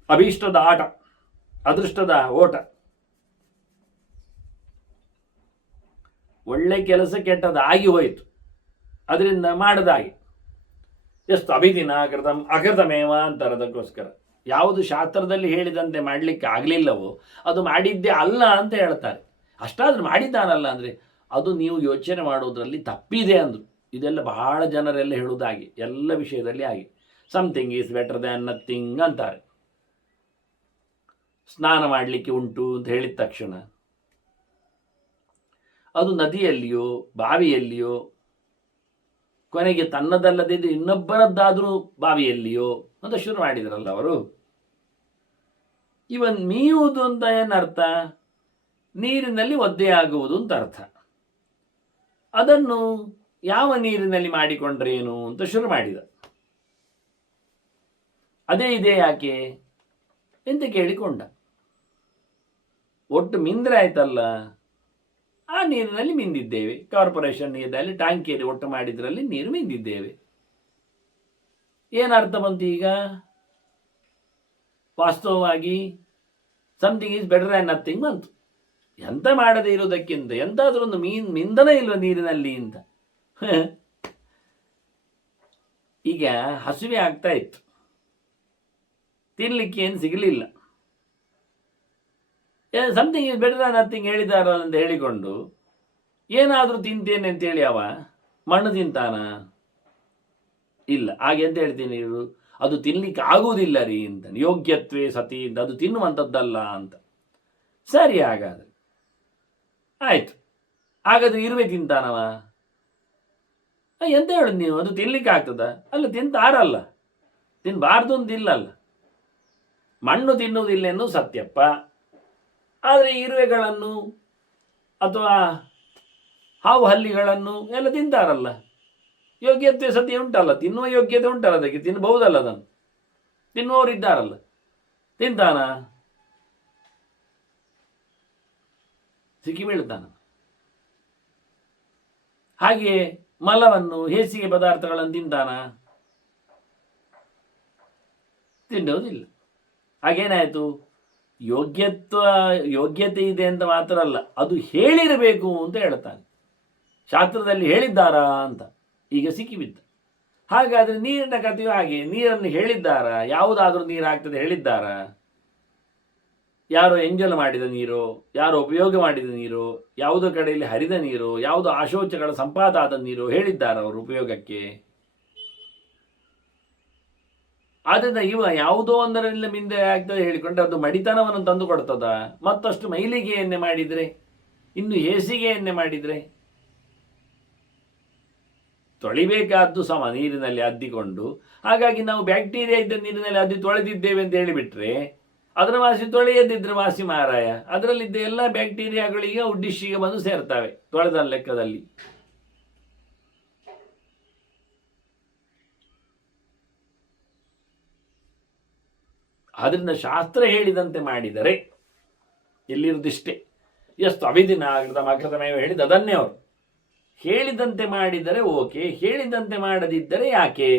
ಅಭೀಷ್ಟದ ಆಟ, ಅದೃಷ್ಟದ ಓಟ. ಒಳ್ಳೆ ಕೆಲಸ ಕೆಟ್ಟದ ಆಗಿ ಹೋಯಿತು, ಅದರಿಂದ ಮಾಡದಾಗಿ. ಎಷ್ಟು ಅಭಿದಿನ ಅಕೃತಮೇವ ಅಂತಾರೆ. ಅದಕ್ಕೋಸ್ಕರ ಯಾವುದು ಶಾಸ್ತ್ರದಲ್ಲಿ ಹೇಳಿದಂತೆ ಮಾಡಲಿಕ್ಕೆ ಆಗಲಿಲ್ಲವೋ ಅದು ಮಾಡಿದ್ದೇ ಅಲ್ಲ ಅಂತ ಹೇಳ್ತಾರೆ. ಅಷ್ಟಾದ್ರೂ ಮಾಡಿದ್ದಾನಲ್ಲ ಅಂದರೆ ಅದು ನೀವು ಯೋಚನೆ ಮಾಡುವುದರಲ್ಲಿ ತಪ್ಪಿದೆ ಅಂದರು. ಇದೆಲ್ಲ ಬಹಳ ಜನರೆಲ್ಲ ಹೇಳುವುದಾಗಿ, ಎಲ್ಲ ವಿಷಯದಲ್ಲಿ ಆಗಿ. Something is better than nothing ಅಂತಾರೆ. ಸ್ನಾನ ಮಾಡಲಿಕ್ಕೆ ಉಂಟು ಅಂತ ಹೇಳಿದ ತಕ್ಷಣ ಅದು ನದಿಯಲ್ಲಿಯೋ ಬಾವಿಯಲ್ಲಿಯೋ, ಕೊನೆಗೆ ತನ್ನದಲ್ಲದಿದ್ದು ಇನ್ನೊಬ್ಬರದ್ದಾದರೂ ಬಾವಿಯಲ್ಲಿಯೋ ಅಂತ ಶುರು ಮಾಡಿದ್ರಲ್ಲ ಅವರು. ಇವನ್ ಮೀಯುವುದು ಅಂತ ಏನರ್ಥ? ನೀರಿನಲ್ಲಿ ಒದ್ದೆಯಾಗುವುದು ಅಂತ ಅರ್ಥ. ಅದನ್ನು ಯಾವ ನೀರಿನಲ್ಲಿ ಮಾಡಿಕೊಂಡ್ರೇನು ಅಂತ ಶುರು ಮಾಡಿದ. ಅದೇ ಇದೆ ಯಾಕೆ ಎಂತ ಕೇಳಿಕೊಂಡ. ಒಟ್ಟು ಮಿಂದ್ರೆ ಆಯ್ತಲ್ಲ, ಆ ನೀರಿನಲ್ಲಿ ಮಿಂದಿದ್ದೇವೆ. ಕಾರ್ಪೊರೇಷನ್ ನೀರಿನಲ್ಲಿ ಟ್ಯಾಂಕಿಯಲ್ಲಿ ಒಟ್ಟು ಮಾಡಿದ್ರಲ್ಲಿ ನೀರು ಮಿಂದಿದ್ದೇವೆ. ಏನರ್ಥ ಬಂತು ಈಗ? ವಾಸ್ತವವಾಗಿ something is better and nothing ಬಂತು. ಎಂತ ಮಾಡದೇ ಇರೋದಕ್ಕಿಂತ ಎಂತಾದ್ರೂ ಒಂದು ಮಿಂದನ ಇಲ್ವ ನೀರಿನಲ್ಲಿ ಅಂತ. ಈಗ ಹಸಿವೆ ಆಗ್ತಾ ಇತ್ತು, ತಿನ್ಲಿಕ್ಕೆ ಏನು ಸಿಗಲಿಲ್ಲ. Something is better and nothing ಹೇಳಿದಾರಲ್ಲ ಅಂತ ಹೇಳಿಕೊಂಡು ಏನಾದರೂ ತಿಂತೇನೆ ಅಂತೇಳಿ ಅವ ಮಣ್ಣು ತಿಂತಾನ? ಇಲ್ಲ. ಹಾಗೆ ಅಂತ ಹೇಳ್ತೀನಿ, ಅದು ತಿನ್ಲಿಕ್ಕೆ ಆಗುವುದಿಲ್ಲ ರೀ ಅಂತ. ಯೋಗ್ಯತ್ವೇ ಸತಿ ಅಂತ, ಅದು ತಿನ್ನುವಂಥದ್ದಲ್ಲ ಅಂತ. ಸರಿ, ಹಾಗಾದ್ರೆ ಆಯ್ತು. ಹಾಗಾದ್ರೆ ಇರುವೆ ತಿಂತಾನವ? ಎಂತ ಹೇಳುದು ನೀವು? ಅದು ತಿನ್ಲಿಕ್ಕೆ ಆಗ್ತದ? ಅಲ್ಲ, ತಿಂತಾರಲ್ಲ, ತಿನ್ನಬಾರ್ದು ಅಂತ ಇಲ್ಲಲ್ಲ. ಮಣ್ಣು ತಿನ್ನುವುದಿಲ್ಲ ಎನ್ನುವುದು ಸತ್ಯಪ್ಪ. ಆದರೆ ಇರುವೆಗಳನ್ನು ಅಥವಾ ಹಾವು ಹಲ್ಲಿಗಳನ್ನು ಎಲ್ಲ ತಿಂತಾರಲ್ಲ. ಯೋಗ್ಯತೆ ಸತಿ ಉಂಟಲ್ಲ, ತಿನ್ನುವ ಯೋಗ್ಯತೆ ಉಂಟಲ್ಲ, ಅದಕ್ಕೆ ತಿನ್ನಬಹುದಲ್ಲ. ಅದನ್ನು ತಿನ್ನುವವರು ಇದ್ದಾರಲ್ಲ, ತಿಂತಾನ? ಸಿಕ್ಕಿ ಬೀಳ್ತಾನ. ಹಾಗೆ ಮಲವನ್ನು, ಹೇಸಿಗೆ ಪದಾರ್ಥಗಳನ್ನು ತಿಂತಾನ? ತಿನ್ನುವುದಿಲ್ಲ. ಹಾಗೇನಾಯಿತು? ಯೋಗ್ಯತೆ ಇದೆ ಅಂತ ಮಾತ್ರ ಅಲ್ಲ, ಅದು ಹೇಳಿರಬೇಕು ಅಂತ ಹೇಳ್ತಾನೆ. ಶಾಸ್ತ್ರದಲ್ಲಿ ಹೇಳಿದ್ದಾರಾ ಅಂತ ಈಗ ಸಿಕ್ಕಿಬಿದ್ದ. ಹಾಗಾದರೆ ನೀರಿನ ಕಥೆಯು ಹಾಗೆ. ನೀರನ್ನು ಹೇಳಿದ್ದಾರ? ಯಾವುದಾದ್ರೂ ನೀರು ಆಗ್ತದೆ ಹೇಳಿದ್ದಾರ? ಯಾರೋ ಎಂಜಲ್ ಮಾಡಿದ ನೀರು, ಯಾರೋ ಉಪಯೋಗ ಮಾಡಿದ ನೀರು, ಯಾವುದೋ ಕಡೆಯಲ್ಲಿ ಹರಿದ ನೀರು, ಯಾವುದೋ ಆಶೋಚಗಳ ಸಂಪಾದ ಆದ ನೀರು ಹೇಳಿದ್ದಾರ ಅವರು ಉಪಯೋಗಕ್ಕೆ? ಆದ್ದರಿಂದ ಯಾವುದೋ ಒಂದರಲ್ಲಿ ಮಿಂದೆ ಆಗ್ತದೆ ಹೇಳಿಕೊಂಡ್ರೆ ಅದು ಮಡಿತನವನ್ನು ತಂದು ಕೊಡ್ತದ? ಮತ್ತಷ್ಟು ಮೈಲಿಗೆಯನ್ನೇ ಮಾಡಿದರೆ, ಇನ್ನು ಹೇಸಿಗೆಯನ್ನೇ ಮಾಡಿದರೆ, ತೊಳಿಬೇಕಾದ್ದು ಸಮ ನೀರಿನಲ್ಲಿ ಅದ್ದಿಕೊಂಡು. ಹಾಗಾಗಿ ನಾವು ಬ್ಯಾಕ್ಟೀರಿಯಾ ಇದ್ದ ನೀರಿನಲ್ಲಿ ಅದ್ದಿ ತೊಳೆದಿದ್ದೇವೆ ಅಂತ ಹೇಳಿಬಿಟ್ರೆ ಅದರ ವಾಸಿ ತೊಳೆಯದಿದ್ರೆ ವಾಸಿ ಮಾರಾಯ. ಅದರಲ್ಲಿದ್ದ ಎಲ್ಲ ಬ್ಯಾಕ್ಟೀರಿಯಾಗಳಿಗೆ ಡಿಶ್ಶಿಗೆ ಬಂದು ಸೇರ್ತವೆ ತೊಳೆದ ಲೆಕ್ಕದಲ್ಲಿ. ಆದ್ರಿಂದ ಶಾಸ್ತ್ರ ಹೇಳಿದಂತೆ ಮಾಡಿದರೆ ಎಲ್ಲಿರುವುದಿಷ್ಟೇ. ಎಷ್ಟು ಅಭಿದಿನ ಮಕೃತಮೇವ ಹೇಳಿದ ಅದನ್ನೇ ಅವರು ಹೇಳಿದಂತೆ ಮಾಡಿದರೆ ಓಕೆ, ಹೇಳಿದಂತೆ ಮಾಡದಿದ್ದರೆ ಯಾಕೆ?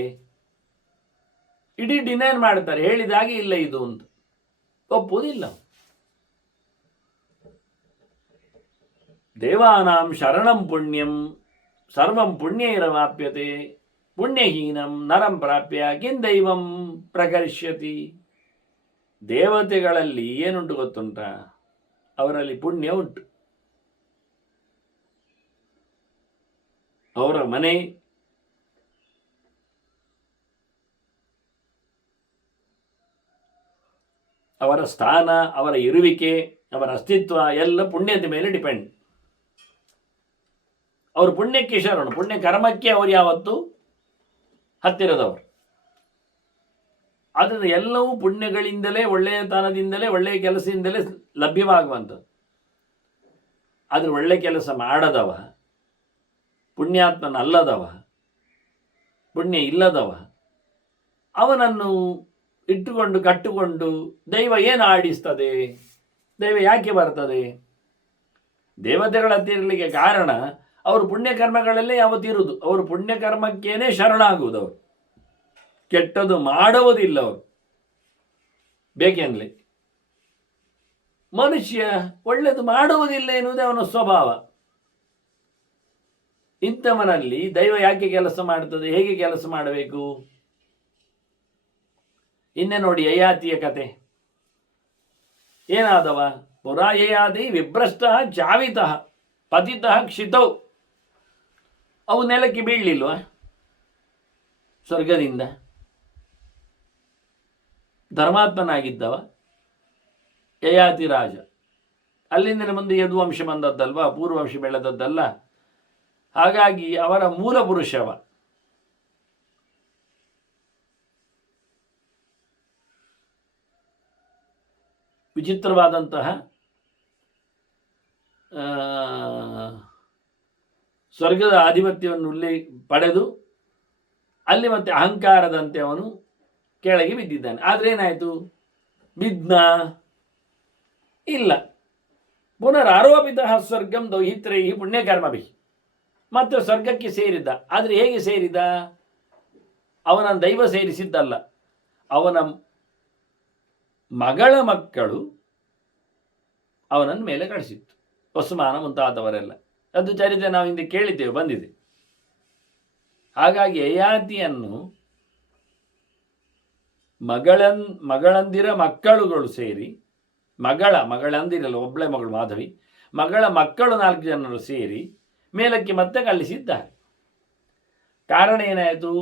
ಇಡೀ ಡಿನೈನ್ ಮಾಡ್ತಾರೆ, ಹೇಳಿದಾಗೆ ಇಲ್ಲ ಇದು ಅಂತ. ಒಪ್ಪುವುದಿಲ್ಲ. ದೇವಾನಾಂ ಶರಣಂ ಪುಣ್ಯಂ ಸರ್ವಂ ಪುಣ್ಯೈರವಾಪ್ಯತೆ ಪುಣ್ಯಹೀನಂ ನರಂ ಪ್ರಾಪ್ಯ ಕಿಂದೈವಂ ಪ್ರಕರಿಷ್ಯತಿ. ದೇವತೆಗಳಲ್ಲಿ ಏನುಂಟು ಗೊತ್ತುಂಟ? ಅವರಲ್ಲಿ ಪುಣ್ಯ ಉಂಟು. ಅವರ ಮನೆ, ಅವರ ಸ್ಥಾನ, ಅವರ ಇರುವಿಕೆ, ಅವರ ಅಸ್ತಿತ್ವ ಎಲ್ಲ ಪುಣ್ಯದ ಮೇಲೆ ಡಿಪೆಂಡ್. ಅವರು ಪುಣ್ಯಕ್ಕೆ ಶರಣು, ಪುಣ್ಯ ಕರ್ಮಕ್ಕೆ ಅವರು ಯಾವತ್ತು ಹತ್ತಿರದವರು. ಆದ್ದರಿಂದ ಎಲ್ಲವೂ ಪುಣ್ಯಗಳಿಂದಲೇ, ಒಳ್ಳೆಯತನದಿಂದಲೇ, ಒಳ್ಳೆಯ ಕೆಲಸದಿಂದಲೇ ಲಭ್ಯವಾಗುವಂಥದ್ದು. ಆದರೆ ಒಳ್ಳೆ ಕೆಲಸ ಮಾಡದವ, ಪುಣ್ಯಾತ್ಮನಲ್ಲದವ, ಪುಣ್ಯ ಇಲ್ಲದವ, ಅವನನ್ನು ಇಟ್ಟುಕೊಂಡು ಕಟ್ಟುಕೊಂಡು ದೈವ ಏನು ಆಡಿಸ್ತದೆ? ದೈವ ಯಾಕೆ ಬರ್ತದೆ? ದೇವತೆಗಳ ತೀರಲಿಕ್ಕೆ ಕಾರಣ ಅವರು ಪುಣ್ಯಕರ್ಮಗಳಲ್ಲೇ ಯಾವತ್ತಿರುವುದು. ಅವರು ಪುಣ್ಯಕರ್ಮಕ್ಕೇನೆ ಶರಣಾಗುವುದು. ಅವರು ಕೆಟ್ಟದು ಮಾಡುವುದಿಲ್ಲ. ಅವರು ಬೇಕೆಂದಲೇ ಮನುಷ್ಯ ಒಳ್ಳೆಯದು ಮಾಡುವುದಿಲ್ಲ ಎನ್ನುವುದೇ ಅವನ ಸ್ವಭಾವ. ಇಂಥವನಲ್ಲಿ ದೈವ ಯಾಕೆ ಕೆಲಸ ಮಾಡುತ್ತದೆ? ಹೇಗೆ ಕೆಲಸ ಮಾಡಬೇಕು? ಇನ್ನೇ ನೋಡಿ ಯಯಾತಿಯ ಕತೆ. ಏನಾದವ? ಪುರಾ ಯಯಾತಿ ವಿಭ್ರಷ್ಟ ಚಾವಿತ ಪತಿತ ಕ್ಷಿತೌ. ಅವು ನೆಲಕ್ಕೆ ಬೀಳಲಿಲ್ವ ಸ್ವರ್ಗದಿಂದ? ಧರ್ಮಾತ್ಮನಾಗಿದ್ದವ ಯಯಾತಿ ರಾಜ. ಅಲ್ಲಿಂದ ಮುಂದೆ ಯದುವಂಶ ಬಂದದ್ದಲ್ವ, ಪೂರ್ವವಂಶ ಬೆಳೆದದ್ದಲ್ಲ. ಹಾಗಾಗಿ ಅವರ ಮೂಲ ಪುರುಷವ. ವಿಚಿತ್ರವಾದಂತಹ ಸ್ವರ್ಗದ ಆಧಿಪತ್ಯವನ್ನು ಪಡೆದು ಅಲ್ಲಿ ಮತ್ತೆ ಅಹಂಕಾರದಂತೆ ಅವನು ಕೆಳಗೆ ಬಿದ್ದಿದ್ದಾನೆ. ಆದರೆ ಏನಾಯಿತು? ಬಿದ್ನ ಇಲ್ಲ. ಪುನರಾರೋಪಿತ ಸ್ವರ್ಗಂ ದೌಹಿತ್ರೈ ಪುಣ್ಯಕರ್ಮಭಿ. ಮತ್ತೆ ಸ್ವರ್ಗಕ್ಕೆ ಸೇರಿದ್ದ. ಆದರೆ ಹೇಗೆ ಸೇರಿದ? ಅವನ ದೈವ ಸೇರಿಸಿದ್ದಲ್ಲ, ಅವನ ಮಗಳ ಮಕ್ಕಳು ಅವನನ್ನು ಮೇಲೆ ಕಳಿಸಿತ್ತು. ವಸುಮಾನ ಮುಂತಾದವರೆಲ್ಲ. ಅದು ಚರಿತ್ರೆ ನಾವು ಹಿಂದೆ ಕೇಳಿದ್ದೇವೆ, ಬಂದಿದೆ. ಹಾಗಾಗಿ ಯಯಾತಿಯನ್ನು ಮಗಳಂದಿರ ಮಕ್ಕಳುಗಳು ಸೇರಿ, ಮಗಳಂದಿರಲ್ಲ, ಒಬ್ಬಳೆ ಮಗಳು ಮಾಧವಿ, ಮಗಳ ಮಕ್ಕಳು 4 ಜನರು ಸೇರಿ ಮೇಲಕ್ಕೆ ಮತ್ತೆ ಕಳಿಸಿದ್ದಾರೆ. ಕಾರಣ ಏನಾಯಿತು?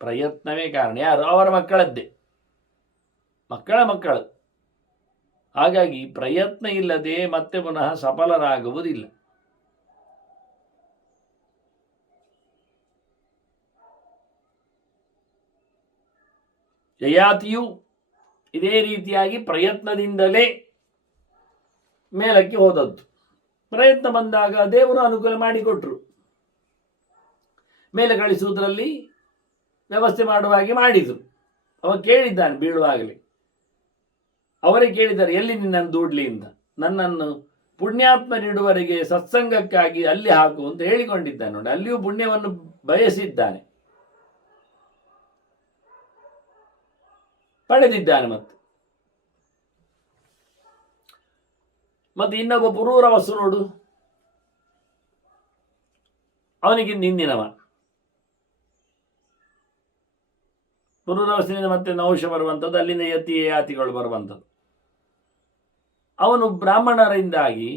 ಪ್ರಯತ್ನವೇ ಕಾರಣ. ಯಾರು? ಅವರ ಮಕ್ಕಳದ್ದೇ, ಮಕ್ಕಳು. ಹಾಗಾಗಿ ಪ್ರಯತ್ನ ಇಲ್ಲದೆ ಮತ್ತೆ ಪುನಃ ಸಫಲರಾಗುವುದಿಲ್ಲ. ಯಯಾತಿಯು ಇದೇ ರೀತಿಯಾಗಿ ಪ್ರಯತ್ನದಿಂದಲೇ ಮೇಲಕ್ಕೆ ಹೋದದ್ದು. ಪ್ರಯತ್ನ ಬಂದಾಗ ದೇವರು ಅನುಕೂಲ ಮಾಡಿಕೊಟ್ರು. ಮೇಲೆ ಕಳಿಸುವುದರಲ್ಲಿ ವ್ಯವಸ್ಥೆ ಮಾಡುವ ಹಾಗೆ ಮಾಡಿದರು. ಅವ ಕೇಳಿದ್ದಾನೆ ಬೀಳುವಾಗಲೇ. ಅವರೇ ಕೇಳಿದ್ದಾರೆ, ಎಲ್ಲಿ ನಿನ್ನನ್ನು ದೂಡ್ಲಿ ಅಂತ. ನನ್ನನ್ನು ಪುಣ್ಯಾತ್ಮನಿಡುವವರೆಗೆ ಸತ್ಸಂಗಕ್ಕಾಗಿ ಅಲ್ಲಿ ಹಾಕು ಅಂತ ಹೇಳಿಕೊಂಡಿದ್ದಾನೆ ನೋಡಿ. ಅಲ್ಲಿಯೂ ಪುಣ್ಯವನ್ನು ಬಯಸಿದ್ದಾನೆ, ಪಡೆದಿದ್ದಾನೆ. ಮತ್ತೆ ಇನ್ನೊಬ್ಬ ಪುರೂರವಸ್ಸು ನೋಡು, ಅವನಿಗೆ ನಿಂದಿನವ. ಪುನರ್ವಸನಿಂದ ಮತ್ತೆ ನೌಷ ಬರುವಂಥದ್ದು, ಅಲ್ಲಿಂದ ಯತಿಗಳು ಬರುವಂಥದ್ದು. ಅವನು ಬ್ರಾಹ್ಮಣರಿಂದಾಗಿ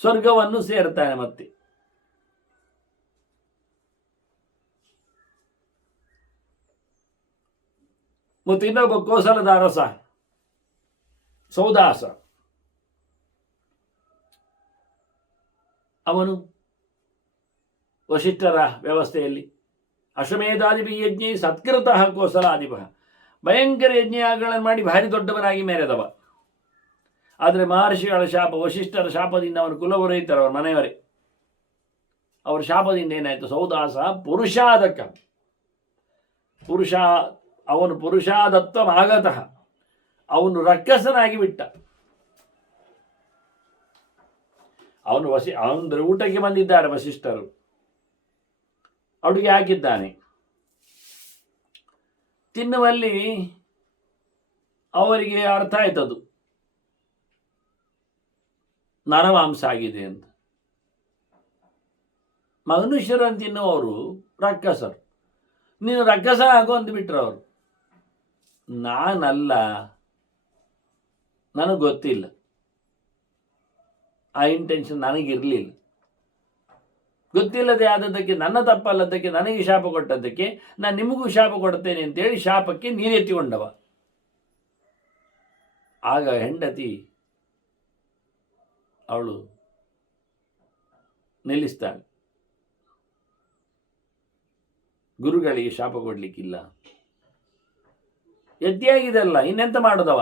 ಸ್ವರ್ಗವನ್ನು ಸೇರ್ತಾನೆ. ಮತ್ತೆ ಇನ್ನೊಬ್ಬ ಕೋಸಲದ ಅರಸ ಸೌದಾಸ, ಅವನು ವಶಿಷ್ಠರ ವ್ಯವಸ್ಥೆಯಲ್ಲಿ ಅಶ್ವಮೇಧಾದಿಪಿ ಯಜ್ಞ ಸತ್ಕೃತಃ ಕೋಸಲಾಧಿಪ, ಭಯಂಕರ ಯಜ್ಞಗಳನ್ನು ಮಾಡಿ ಭಾರಿ ದೊಡ್ಡವನಾಗಿ ಮೆರೆದವ. ಆದರೆ ಮಹರ್ಷಿಗಳ ಶಾಪ, ವಶಿಷ್ಠರ ಶಾಪದಿಂದ ಅವನು ಕುಲಪುರೋಹಿತರು, ಅವರ ಮನೆಯವರೇ, ಅವರ ಶಾಪದಿಂದ ಏನಾಯಿತು? ಸೌದಾಸ ಪುರುಷಾದಕ, ಅವನು ಪುರುಷಾದತ್ವಮಾಗತಃ, ಅವನು ರಕ್ಕಸನಾಗಿ ಬಿಟ್ಟ. ಅವನು ಊಟಕ್ಕೆ ಬಂದಿದ್ದಾರೆ ವಶಿಷ್ಠರು, ಅಡುಗೆ ಹಾಕಿದ್ದಾನೆ. ತಿನ್ನುವಲ್ಲಿ ಅವರಿಗೆ ಅರ್ಥ ಆಯ್ತದು ನರಮಾಂಸ ಆಗಿದೆ ಅಂತ. ಮನುಷ್ಯರನ್ನು ತಿನ್ನುವವರು ರಕ್ಕಸರು. ನೀನು ರಕ್ಕಸ ಆಗು ಅಂತ ಬಿಟ್ರು ಅವರು. ನಾನಲ್ಲ, ನನಗೆ ಗೊತ್ತಿಲ್ಲ, ಆ ಇಂಟೆನ್ಷನ್ ನನಗಿರಲಿಲ್ಲ. ಗೊತ್ತಿಲ್ಲದೆ ಆದದ್ದಕ್ಕೆ, ನನ್ನ ತಪ್ಪಲ್ಲದಕ್ಕೆ, ನನಗೆ ಶಾಪ ಕೊಟ್ಟದ್ದಕ್ಕೆ ನಾನು ನಿಮಗೂ ಶಾಪ ಕೊಡ್ತೇನೆ ಅಂತೇಳಿ ಶಾಪಕ್ಕೆ ನೀರೆತ್ತಿಕೊಂಡವ. ಆಗ ಹೆಂಡತಿ ಅವಳು ನಿಲ್ಲಿಸ್ತಾಳೆ, ಗುರುಗಳಿಗೆ ಶಾಪ ಕೊಡಲಿಕ್ಕಿಲ್ಲ. ಎದ್ದಿಯಾಗಿದೆಲ್ಲ, ಇನ್ನೆಂತ ಮಾಡೋದವ?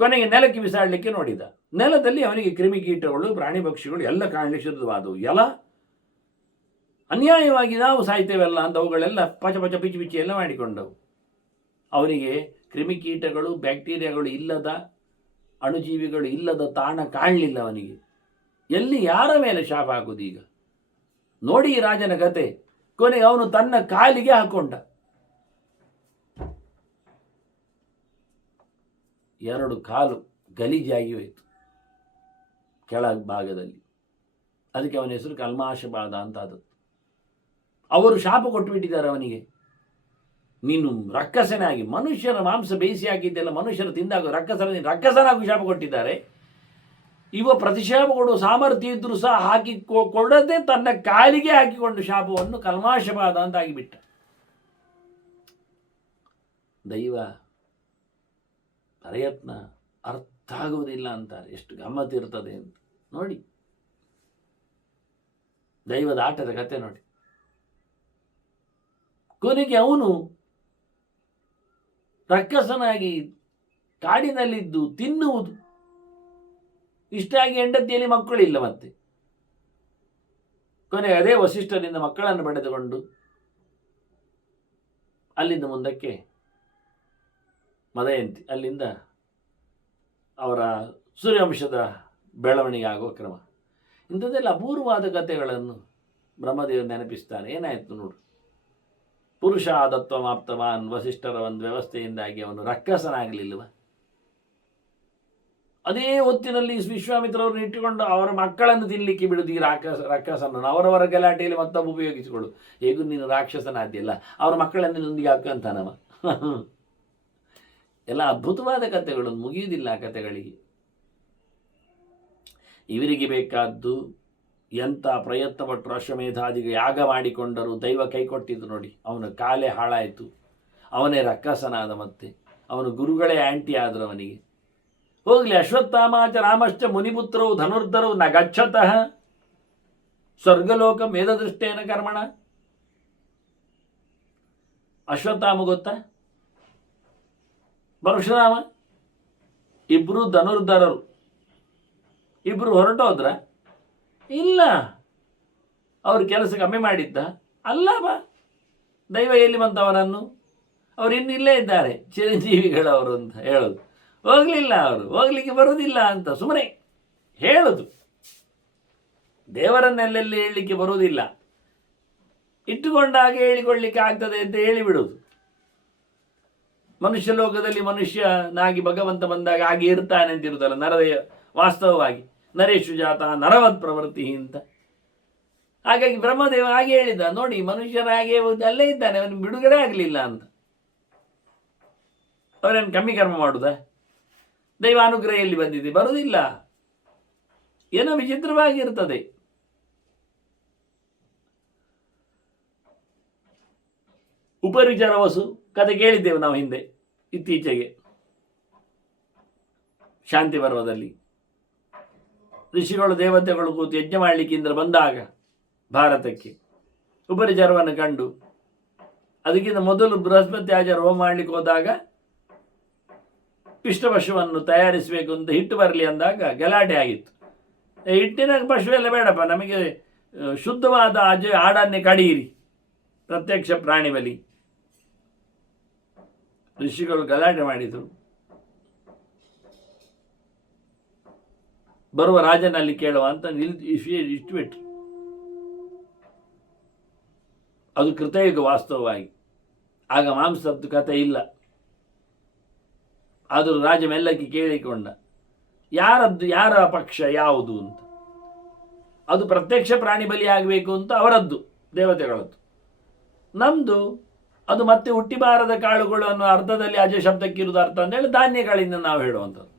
ಕೊನೆಗೆ ನೆಲಕ್ಕೆ ಬಿಸಾಡಲಿಕ್ಕೆ ನೋಡಿದ. ನೆಲದಲ್ಲಿ ಅವನಿಗೆ ಕ್ರಿಮಿಕೀಟಗಳು, ಪ್ರಾಣಿ ಪಕ್ಷಿಗಳು ಎಲ್ಲ ಕಾಣಲಿಕ್ಕೆ ಶುದ್ಧವಾದವು. ಎಲ್ಲ ಅನ್ಯಾಯವಾಗಿ ನಾವು ಸಾಯ್ತೇವೆಲ್ಲ ಅಂತ ಅವುಗಳೆಲ್ಲ ಪಚ ಪಚ ಪಿಚಿ ಪಿಚಿ ಎಲ್ಲ ಮಾಡಿಕೊಂಡವು. ಅವನಿಗೆ ಕ್ರಿಮಿಕೀಟಗಳು, ಬ್ಯಾಕ್ಟೀರಿಯಾಗಳು ಇಲ್ಲದ, ಅಣುಜೀವಿಗಳು ಇಲ್ಲದ ತಾಣ ಕಾಣಲಿಲ್ಲ ಅವನಿಗೆ. ಎಲ್ಲಿ ಯಾರ ಮೇಲೆ ಶಾಪ ಹಾಕುದೀಗ? ನೋಡಿ ಈ ರಾಜನ ಕತೆ. ಕೊನೆಗೆ ಅವನು ತನ್ನ ಕಾಲಿಗೆ ಹಾಕೊಂಡ. 2 ಕಾಲು ಗಲೀಜಾಗಿ ಹೋಯಿತು ಕೆಳ ಭಾಗದಲ್ಲಿ. ಅದಕ್ಕೆ ಅವನ ಹೆಸರು ಕಲ್ಮಾಶಬಾಧ ಅಂತ ಆದದ್ದು. ಅವರು ಶಾಪ ಕೊಟ್ಟುಬಿಟ್ಟಿದ್ದಾರೆ ಅವನಿಗೆ. ನೀನು ರಕ್ಕಸನಾಗಿ, ಮನುಷ್ಯನ ಮಾಂಸ ಬೇಯಿಸಿ ಹಾಕಿದ್ದೆಲ್ಲ ಮನುಷ್ಯರು ತಿಂದಾಗ ರಕ್ಕಸನಾಗಿ ಶಾಪ ಕೊಟ್ಟಿದ್ದಾರೆ. ಇವ ಪ್ರತಿಶಾಪ ಕೊಡುವ ಸಾಮರ್ಥ್ಯ ಇದ್ರೂ ಸಹ ಹಾಕಿ ಕೊಡದೆ ತನ್ನ ಕಾಲಿಗೆ ಹಾಕಿಕೊಂಡು ಶಾಪವನ್ನು ಕಲ್ಮಾಶಬಾಧ ಅಂತ ಆಗಿಬಿಟ್ಟ. ದೈವ ಪ್ರಯತ್ನ ಅರ್ಥ ಆಗುವುದಿಲ್ಲ ಅಂತಾರೆ. ಎಷ್ಟು ಗಮ್ಮತ್ತಿರ್ತದೆ ಅಂತ ನೋಡಿ. ದೈವದ ಆಟದ ಕತೆ ನೋಡಿ. ಕೊನೆಗೆ ಅವನು ರಕ್ಕಸನಾಗಿ ಕಾಡಿನಲ್ಲಿದ್ದು ತಿನ್ನುವುದು ಇಷ್ಟಾಗಿ ಹೆಂಡತಿಯಲ್ಲಿ ಮಕ್ಕಳಿಲ್ಲ. ಮತ್ತೆ ಕೊನೆಗೆ ಅದೇ ವಸಿಷ್ಠರಿಂದ ಮಕ್ಕಳನ್ನು ಪಡೆದುಕೊಂಡು ಅಲ್ಲಿಂದ ಮುಂದಕ್ಕೆ ಮದಯಂತಿ, ಅಲ್ಲಿಂದ ಅವರ ಸೂರ್ಯವಂಶದ ಬೆಳವಣಿಗೆ ಆಗುವ ಕ್ರಮ. ಇಂಥದ್ದೆಲ್ಲ ಅಪೂರ್ವವಾದ ಕಥೆಗಳನ್ನು ಬ್ರಹ್ಮದೇವ ನೆನಪಿಸ್ತಾನೆ. ಏನಾಯಿತು ನೋಡು. ಪುರುಷ ಆದತ್ವ ಮಾಪ್ತವಾನ್, ವಸಿಷ್ಠರ ಒಂದು ವ್ಯವಸ್ಥೆಯಿಂದಾಗಿ ಅವನು ರಕ್ಕಸನಾಗಲಿಲ್ಲವ. ಅದೇ ಹೊತ್ತಿನಲ್ಲಿ ವಿಶ್ವಾಮಿತ್ರವ್ರನ್ನ ಇಟ್ಟುಕೊಂಡು ಅವರ ಮಕ್ಕಳನ್ನು ತಿನ್ನಲಿಕ್ಕೆ ಬಿಡುದು ಈ ರಕ್ಕಸನನ್ನು. ಅವರವರ ಗಲಾಟೆಯಲ್ಲಿ ಮತ್ತೊಬ್ಬ ಉಪಯೋಗಿಸಿಕೊಳ್ಳು. ಹೇಗೂ ನೀನು ರಾಕ್ಷಸನಾದ್ಯಲ್ಲ, ಅವರ ಮಕ್ಕಳನ್ನು ನೊಂದಿಗೆ ಹಾಕಂತಾನವ. ಎಲ್ಲ ಅದ್ಭುತವಾದ ಕಥೆಗಳು, ಮುಗಿಯುವುದಿಲ್ಲ ಆ ಕಥೆಗಳಿಗೆ. ಇವರಿಗೆ ಬೇಕಾದ್ದು ಎಂಥ ಪ್ರಯತ್ನಪಟ್ಟರು. ಅಶ್ವಮೇಧಾದಿಗೆ ಯಾಗ ಮಾಡಿಕೊಂಡರು, ದೈವ ಕೈ ಕೊಟ್ಟಿದ್ದು ನೋಡಿ. ಅವನ ಕಾಲೇ ಹಾಳಾಯಿತು, ಅವನೇ ರಕ್ಕಸನಾದ. ಮತ್ತೆ ಅವನ ಗುರುಗಳೇ ಆಂಟಿ ಆದರು ಅವನಿಗೆ. ಹೋಗಲಿ, ಅಶ್ವತ್ಥಾಮಾಚ ರಾಮಶ್ಚ ಮುನಿಪುತ್ರವು ಧನುರ್ಧರು ನ ಗಚ್ಚತಃ ಸ್ವರ್ಗಲೋಕ ಮೇಧದೃಷ್ಟೇನ ಕರ್ಮಣ. ಅಶ್ವತ್ಥಾಮ ಗೊತ್ತಾ? ಪರಶುರಾಮ, ಇಬ್ರು ಧನುರ್ಧರರು. ಇಬ್ರು ಹೊರಟೋದ್ರ? ಇಲ್ಲ. ಅವ್ರ ಕೆಲಸ ಕಮ್ಮಿ ಮಾಡಿದ್ದ ಅಲ್ಲ. ದೈವ ಎಲ್ಲಿ ಬಂತವನನ್ನು? ಅವ್ರು ಇನ್ನಿಲ್ಲೇ ಇದ್ದಾರೆ, ಚಿರಂಜೀವಿಗಳವರು ಅಂತ ಹೇಳೋದು. ಹೋಗಲಿಲ್ಲ, ಅವರು ಹೋಗ್ಲಿಕ್ಕೆ ಬರುವುದಿಲ್ಲ ಅಂತ ಸುಮ್ಮನೆ ಹೇಳೋದು. ದೇವರನ್ನೆಲ್ಲೆಲ್ಲಿ ಹೇಳಲಿಕ್ಕೆ ಬರುವುದಿಲ್ಲ, ಇಟ್ಟುಕೊಂಡಾಗ ಹೇಳಿಕೊಳ್ಳಿಕ್ಕೆ ಆಗ್ತದೆ ಅಂತ ಹೇಳಿಬಿಡೋದು. ಮನುಷ್ಯ ಲೋಕದಲ್ಲಿ ಮನುಷ್ಯನಾಗಿ ಭಗವಂತ ಬಂದಾಗ ಹಾಗೆ ಇರ್ತಾನೆ ಅಂತಿರುತ್ತಲ್ಲ, ನರದ ವಾಸ್ತವವಾಗಿ ನರೇಶು ಜಾತ ನರವತ್ ಪ್ರವೃತ್ತಿ ಅಂತ. ಹಾಗಾಗಿ ಬ್ರಹ್ಮದೇವ ಹಾಗೆ ಹೇಳಿದ ನೋಡಿ, ಮನುಷ್ಯನ ಹಾಗೆ ಅಲ್ಲೇ ಇದ್ದಾನೆ, ಅವನಿಗೆ ಬಿಡುಗಡೆ ಆಗಲಿಲ್ಲ ಅಂತ. ಅವರನ್ನು ಕಮ್ಮಿ ಕರ್ಮ ಮಾಡುದ? ದೈವ ಅನುಗ್ರಹ ಎಲ್ಲಿ ಬಂದಿದೆ? ಬರುವುದಿಲ್ಲ. ಏನೋ ವಿಚಿತ್ರವಾಗಿರ್ತದೆ. ಉಪರಿಚರ ವಸು ಕತೆ ಕೇಳಿದ್ದೇವೆ ನಾವು ಹಿಂದೆ, ಇತ್ತೀಚೆಗೆ ಶಾಂತಿ ಪರ್ವದಲ್ಲಿ. ಋಷಿಗಳು ದೇವತೆಗಳು ಕೂತು ಯಜ್ಞ ಮಾಡಲಿಕ್ಕಿಂದ ಬಂದಾಗ ಭಾರತಕ್ಕೆ ಉಪರಿಚರವನ್ನು ಕಂಡು, ಅದಕ್ಕಿಂತ ಮೊದಲು ಬೃಹಸ್ಪತಿ ಆಚಾರ ಹೋಮ ಮಾಡಲಿಕ್ಕೆ ಹೋದಾಗ ಪಿಷ್ಟ ಪಶುವನ್ನು ತಯಾರಿಸಬೇಕು ಅಂತ ಹಿಟ್ಟು ಬರಲಿ ಅಂದಾಗ ಗಲಾಟೆ ಆಗಿತ್ತು. ಹಿಟ್ಟಿನ ಪಶು ಎಲ್ಲ ಬೇಡಪ್ಪ, ನಮಗೆ ಶುದ್ಧವಾದ ಆಡನ್ನೇ ಕಡಿಯಿರಿ, ಪ್ರತ್ಯಕ್ಷ ಪ್ರಾಣಿ ಬಲಿ. ಋಷಿಗಳು ಗಲಾಟೆ ಮಾಡಿದರು. ಬರುವ ರಾಜನಲ್ಲಿ ಕೇಳುವ ಅಂತ ಇಷ್ಟುಬಿಟ್ರು. ಅದು ಕೃತಯುಗ ವಾಸ್ತವವಾಗಿ. ಆಗ ಮಾಂಸದ್ದು ಕಥೆ ಇಲ್ಲ. ಆದರೂ ರಾಜ ಮೆಲ್ಲಕ್ಕೆ ಕೇಳಿಕೊಂಡ, ಯಾರ ಪಕ್ಷ ಯಾವುದು ಅಂತ. ಅದು ಪ್ರತ್ಯಕ್ಷ ಪ್ರಾಣಿ ಬಲಿ ಆಗಬೇಕು ಅಂತ ಅವರದ್ದು, ದೇವತೆಗಳದ್ದು. ನಮ್ಮದು ಅದು ಮತ್ತೆ ಹುಟ್ಟಿಬಾರದ ಕಾಳುಗಳು ಅನ್ನೋ ಅರ್ಥದಲ್ಲಿ ಅಜ ಶಬ್ದಕ್ಕಿರುವುದು ಅರ್ಥ ಅಂತ ಹೇಳಿ ಧಾನ್ಯಗಳಿಂದ ನಾವು ಹೇಳುವಂಥದ್ದು.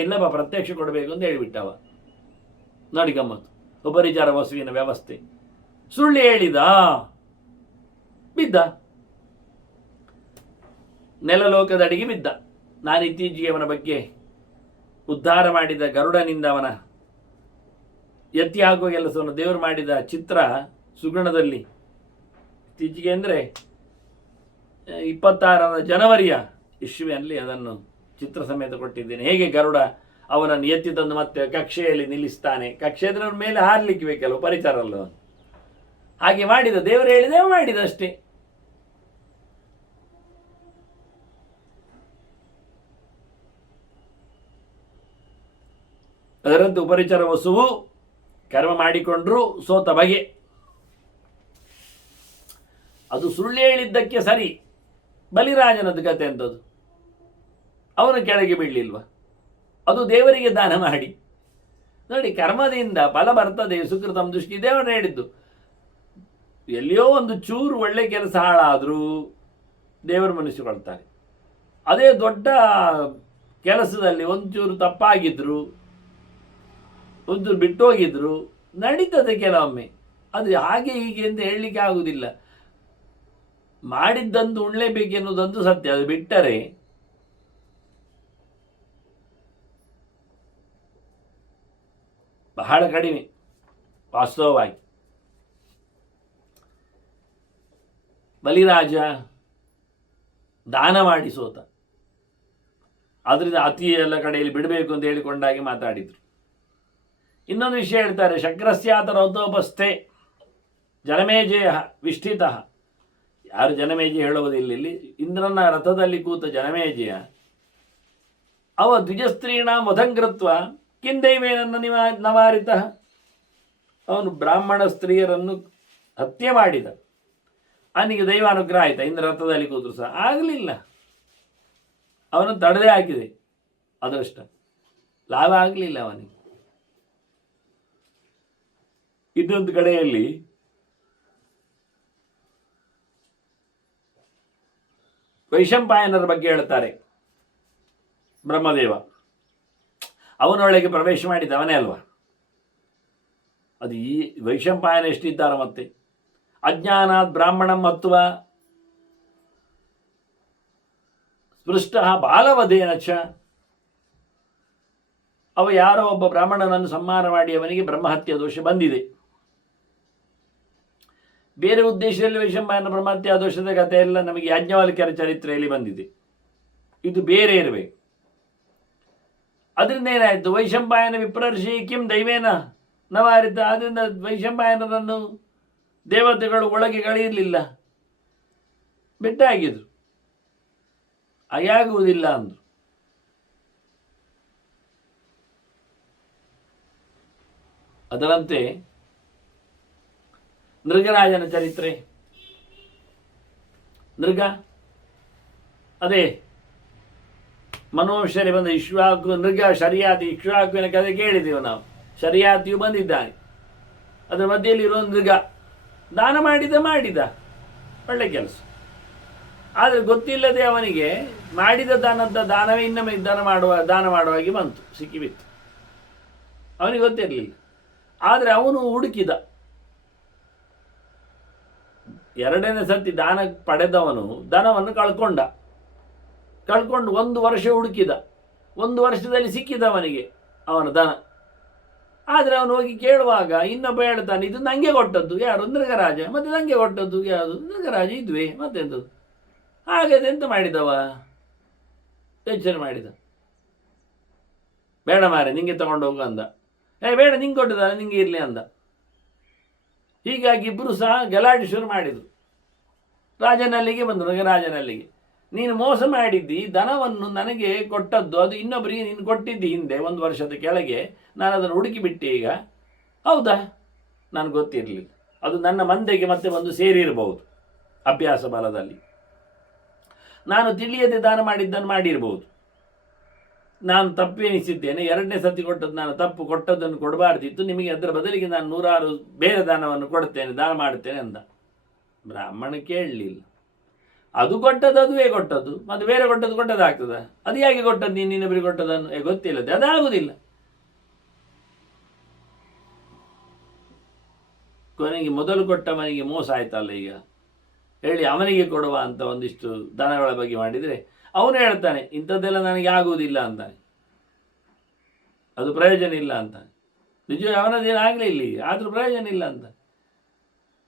ಇಲ್ಲಪ್ಪ, ಪ್ರತ್ಯಕ್ಷ ಕೊಡಬೇಕು ಅಂತ ಹೇಳಿಬಿಟ್ಟವ. ನೋಡಿ ಗಮ್ಮತ್ತು. ಉಪರಿಚಾರ ವಸುವಿನ ವ್ಯವಸ್ಥೆ. ಸುಳ್ಳು ಹೇಳಿದ, ಬಿದ್ದ, ನೆಲಲೋಕದಡಿಗೆ ಬಿದ್ದ. ನಾನು ಇತ್ತೀಚೆಗೆ ಅವನ ಬಗ್ಗೆ ಉದ್ಧಾರ ಮಾಡಿದ ಗರುಡನಿಂದ ಅವನ ಎತ್ತಿ ಹಾಕುವ ಕೆಲಸವನ್ನು ದೇವರು ಮಾಡಿದ ಚಿತ್ರ ಸುಗುಣದಲ್ಲಿ ಇತ್ತೀಚೆಗೆ ಅಂದರೆ 26 ಜನವರಿಯ ಇಶ್ವಿನಲ್ಲಿ ಅದನ್ನು ಚಿತ್ರ ಸಮೇತ ಕೊಟ್ಟಿದ್ದೇನೆ. ಹೇಗೆ ಗರುಡ ಅವನನ್ನು ಎತ್ತಿ ತಂದು ಮತ್ತೆ ಕಕ್ಷೆಯಲ್ಲಿ ನಿಲ್ಲಿಸ್ತಾನೆ, ಕಕ್ಷೆ ಅದರ ಮೇಲೆ ಹಾರಲಿಕ್ಕೆ ಬೇಕಲ್ಲ, ಪರಿಚಾರ ಅಲ್ಲ, ಹಾಗೆ ಮಾಡಿದ ದೇವರು ಹೇಳಿದೆ ಮಾಡಿದ ಅಷ್ಟೇ. ಅದರಂತೆ ಉಪರಿಚರ ವಸುವು ಕರ್ಮ ಮಾಡಿಕೊಂಡ್ರು ಸೋತ ಬಗೆ. ಅದು ಸುಳ್ಳು ಹೇಳಿದ್ದಕ್ಕೆ ಸರಿ. ಬಲಿರಾಜನದ್ದು ಕತೆ ಅಂತದ್ದು, ಅವನು ಕೆಳಗೆ ಬೀಳಲಿಲ್ವ? ಅದು ದೇವರಿಗೆ ದಾನ ಮಾಡಿ ನೋಡಿ, ಕರ್ಮದಿಂದ ಫಲ ಬರ್ತದೆ. ಸುಕೃತಂ ದೃಷ್ಟಿ ದೇವರು ಹೇಳಿದ್ದು. ಎಲ್ಲಿಯೋ ಒಂದು ಚೂರು ಒಳ್ಳೆ ಕೆಲಸ ಹಾಳಾದರೂ ದೇವರು ಮನಸ್ಸಿಕೊಳ್ತಾರೆ. ಅದೇ ದೊಡ್ಡ ಕೆಲಸದಲ್ಲಿ ಒಂಚೂರು ತಪ್ಪಾಗಿದ್ರು, ಒಂಚೂರು ಬಿಟ್ಟೋಗಿದ್ರು ನಡೀತದೆ ಕೆಲವೊಮ್ಮೆ. ಅದು ಹಾಗೆ ಹೀಗೆ ಅಂತ ಹೇಳಲಿಕ್ಕೆ ಆಗುವುದಿಲ್ಲ. ಮಾಡಿದ್ದಂದು ಉಣ್ಲೇಬೇಕೆನ್ನುವುದಂತೂ ಸತ್ಯ. ಅದು ಬಿಟ್ಟರೆ ಬಹಳ ಕಡಿಮೆ ವಾಸ್ತವವಾಗಿ. ಬಲಿರಾಜ ದಾನ ಮಾಡಿ ಸೋತ. ಅದರಿಂದ ಅತಿ ಎಲ್ಲ ಕಡೆಯಲ್ಲಿ ಬಿಡಬೇಕು ಅಂತ ಹೇಳಿಕೊಂಡಾಗಿ ಮಾತಾಡಿದರು. ಇನ್ನೊಂದು ವಿಷಯ ಹೇಳ್ತಾರೆ, ಶಕ್ರಸ್ಯಾತ ರೌತೋಪಸ್ಥೆ ಜನಮೇಜಯ ವಿಷ್ಠಿತ. ಯಾರು ಜನಮೇಜಯ ಹೇಳುವುದಿಲ್ಲ ಇಲ್ಲಿ, ಇಂದ್ರನ ರಥದಲ್ಲಿ ಕೂತ ಜನಮೇಜಯ ಅವ ದ್ವಿಜಸ್ತ್ರೀಣ ಮಧಂಕೃತ್ವ ಕಿಂದೈವೇನನ್ನ ನವಾರಿತ. ಅವನು ಬ್ರಾಹ್ಮಣ ಸ್ತ್ರೀಯರನ್ನು ಹತ್ಯೆ ಮಾಡಿದ. ಅವನಿಗೆ ದೈವಾನುಗ್ರಹ ಆಯ್ತಾ? ಇಂದ್ರ ರಥದಲ್ಲಿ ಕೂತರು ಸಹ ಆಗಲಿಲ್ಲ, ಅವನು ತಡೆದೇ ಹಾಕಿದೆ. ಅದೃಷ್ಟ ಲಾಭ ಆಗಲಿಲ್ಲ ಅವನಿಗೆ. ಇನ್ನೊಂದು ಕಡೆಯಲ್ಲಿ ವೈಶಂಪಾಯನರ ಬಗ್ಗೆ ಹೇಳ್ತಾರೆ. ಬ್ರಹ್ಮದೇವ ಅವನೊಳಗೆ ಪ್ರವೇಶ ಮಾಡಿದ ಅವನೇ ಅಲ್ವಾ? ಅದು ಈ ವೈಶಂಪಾಯನ ಎಷ್ಟಿದ್ದಾರೆ ಮತ್ತೆ. ಅಜ್ಞಾನಾತ್ ಬ್ರಾಹ್ಮಣಂ ಮತ್ವ ಸ್ಪೃಷ್ಟ ಬಾಲವಧೇನ ಚ. ಅವ ಯಾರೋ ಒಬ್ಬ ಬ್ರಾಹ್ಮಣನನ್ನು ಸಂಹಾರ ಮಾಡಿ ಅವನಿಗೆ ಬ್ರಹ್ಮಹತ್ಯೆ ದೋಷ ಬಂದಿದೆ. ಬೇರೆ ಉದ್ದೇಶದಲ್ಲಿ ವೈಶಂಪಾಯನ ಬ್ರಹ್ಮಹತ್ಯಾ ದೋಷದ ಕಥೆ ಎಲ್ಲ ನಮಗೆ ಯಾಜ್ಞವಲ್ಕ್ಯರ ಚರಿತ್ರೆಯಲ್ಲಿ ಬಂದಿದೆ. ಇದು ಬೇರೆ ಇರಬೇಕು. ಅದರಿಂದ ಏನಾಯಿತು? ವೈಶಂಪಾಯನ ವಿಪ್ರರ್ಷಿ ಕಿಂ ದೈವೇನ ನವಾರಿತ. ಅದರಿಂದ ವೈಶಂಪಾಯನರನ್ನು ದೇವತೆಗಳು ಒಳಗೆ ಕಳೆಯಲಿಲ್ಲ, ಬಿಟ್ಟಾಗಿದ್ರು. ಹಾಗಾಗುವುದಿಲ್ಲ ಅಂದರು. ಅದರಂತೆ ನೃಗರಾಜನ ಚರಿತ್ರೆ. ನೃಗ ಅದೇ ಮನೋವಂಶದಲ್ಲಿ ಬಂದ ಇಕ್ಷ್ವಾಕು ನೃಗ ಶರಿಯಾತಿ ಇಕ್ಷ್ವಾಕುವಿನ ಕಥೆ ಕೇಳಿದ್ದೇವೆ ನಾವು. ಶರಿಯಾತಿಯು ಬಂದಿದ್ದಾನೆ, ಅದರ ಮಧ್ಯೆಯಲ್ಲಿರೋ ನೃಗ ದಾನ ಮಾಡಿದ ಒಳ್ಳೆ ಕೆಲಸ. ಆದರೆ ಗೊತ್ತಿಲ್ಲದೆ ಅವನಿಗೆ ಮಾಡಿದ ದಾನವೇ ಇನ್ನೊಮ್ಮೆ ದಾನ ಮಾಡುವಾಗೆ ಬಂತು, ಸಿಕ್ಕಿಬಿತ್ತು. ಅವನಿಗೆ ಗೊತ್ತಿರಲಿಲ್ಲ. ಆದರೆ ಅವನು ಹುಡುಕಿದ. ಎರಡನೇ ಸರ್ತಿ ದಾನ ಪಡೆದವನು ಧನವನ್ನು ಕಳ್ಕೊಂಡು 1 ವರ್ಷ ಹುಡುಕಿದ. 1 ವರ್ಷದಲ್ಲಿ ಸಿಕ್ಕಿದ ಅವನಿಗೆ ಅವನ ಧನ. ಆದರೆ ಅವನು ಹೋಗಿ ಕೇಳುವಾಗ ಇನ್ನೊಬ್ಬ ಹೇಳ್ತಾನೆ, ಇದು ನನಗೆ ಕೊಟ್ಟದ್ದು. ಯಾರು? ನೃಗರಾಜ. ಮತ್ತೆ ನನಗೆ ಕೊಟ್ಟದ್ದು ಯಾವುದು? ನೃಗರಾಜ. ಇದ್ವೇ ಮತ್ತೆಂಥದ್ದು? ಹಾಗಾದ್ರೆ ಎಂತ ಮಾಡಿದವ? ಯೋಚನೆ ಮಾಡಿದ. ಬೇಡ ಮಾರೆ, ನಿಂಗೆ ತಗೊಂಡು ಹೋಗು ಅಂದ. ಬೇಡ, ನಿಂಗೆ ಕೊಟ್ಟಿದ್ದಾನೆ, ನಿಂಗೆ ಇರಲಿ ಅಂದ. ಹೀಗಾಗಿ ಇಬ್ಬರು ಸಹ ಗಲಾಟೆ ಶುರು ಮಾಡಿದರು. ರಾಜನಲ್ಲಿಗೆ ಬಂದರು. ನೃಗರಾಜನಲ್ಲಿಗೆ, ನೀನು ಮೋಸ ಮಾಡಿದ್ದಿ, ಧನವನ್ನು ನನಗೆ ಕೊಟ್ಟದ್ದು ಅದು ಇನ್ನೊಬ್ಬರಿಗೆ ನೀನು ಕೊಟ್ಟಿದ್ದಿ ಹಿಂದೆ 1 ವರ್ಷದ ಕೆಳಗೆ. ನಾನು ಅದನ್ನು ಹುಡುಕಿಬಿಟ್ಟೆ ಈಗ. ಹೌದಾ? ನನಗೆ ಗೊತ್ತಿರಲಿಲ್ಲ. ಅದು ನನ್ನ ಮಂದೆಗೆ ಮತ್ತೆ ಒಂದು ಸೇರಿರಬಹುದು ಅಭ್ಯಾಸ ಬಲದಲ್ಲಿ. ನಾನು ತಿಳಿಯದೆ ದಾನ ಮಾಡಿದ್ದನ್ನು ಮಾಡಿರ್ಬೋದು. ನಾನು ತಪ್ಪೆನಿಸಿದ್ದೇನೆ. 2ನೇ ಸತಿ ಕೊಟ್ಟದ್ದು ನಾನು ತಪ್ಪು. ಕೊಟ್ಟದ್ದನ್ನು ಕೊಡಬಾರ್ದಿತ್ತು. ನಿಮಗೆ ಅದರ ಬದಲಿಗೆ ನಾನು 100 ಬೇರೆ ದಾನವನ್ನು ಕೊಡ್ತೇನೆ, ದಾನ ಮಾಡುತ್ತೇನೆ ಅಂದ. ಬ್ರಾಹ್ಮಣ ಕೇಳಲಿಲ್ಲ. ಅದು ಕೊಟ್ಟದ್ದು ಅದುವೇ ಕೊಟ್ಟದ್ದು, ಮತ್ತು ಬೇರೆ ಕೊಟ್ಟದ್ದಾಗ್ತದ? ಅದು ಹೇಗೆ ಕೊಟ್ಟದ್ದು? ನೀನು ಇನ್ನೊಬ್ಬರಿಗೆ ಕೊಟ್ಟದನ್ನು ಗೊತ್ತಿಲ್ಲದೆ ಅದಾಗುವುದಿಲ್ಲ. ಕೊನೆಗೆ ಮೊದಲು ಕೊಟ್ಟವನಿಗೆ ಮೋಸ ಆಯ್ತಲ್ಲ ಈಗ ಹೇಳಿ ಅವನಿಗೆ ಕೊಡುವ ಅಂತ ಒಂದಿಷ್ಟು ದನಗಳ ಬಗ್ಗೆ ಮಾಡಿದರೆ ಅವನು ಹೇಳ್ತಾನೆ, ಇಂಥದ್ದೆಲ್ಲ ನನಗೆ ಆಗುವುದಿಲ್ಲ ಅಂತಾನೆ, ಅದು ಪ್ರಯೋಜನ ಇಲ್ಲ ಅಂತಾನೆ. ನಿಜ ಅವನದೇನಾಗಲೇ ಇಲ್ಲಿ, ಆದರೂ ಪ್ರಯೋಜನ ಇಲ್ಲ ಅಂತ.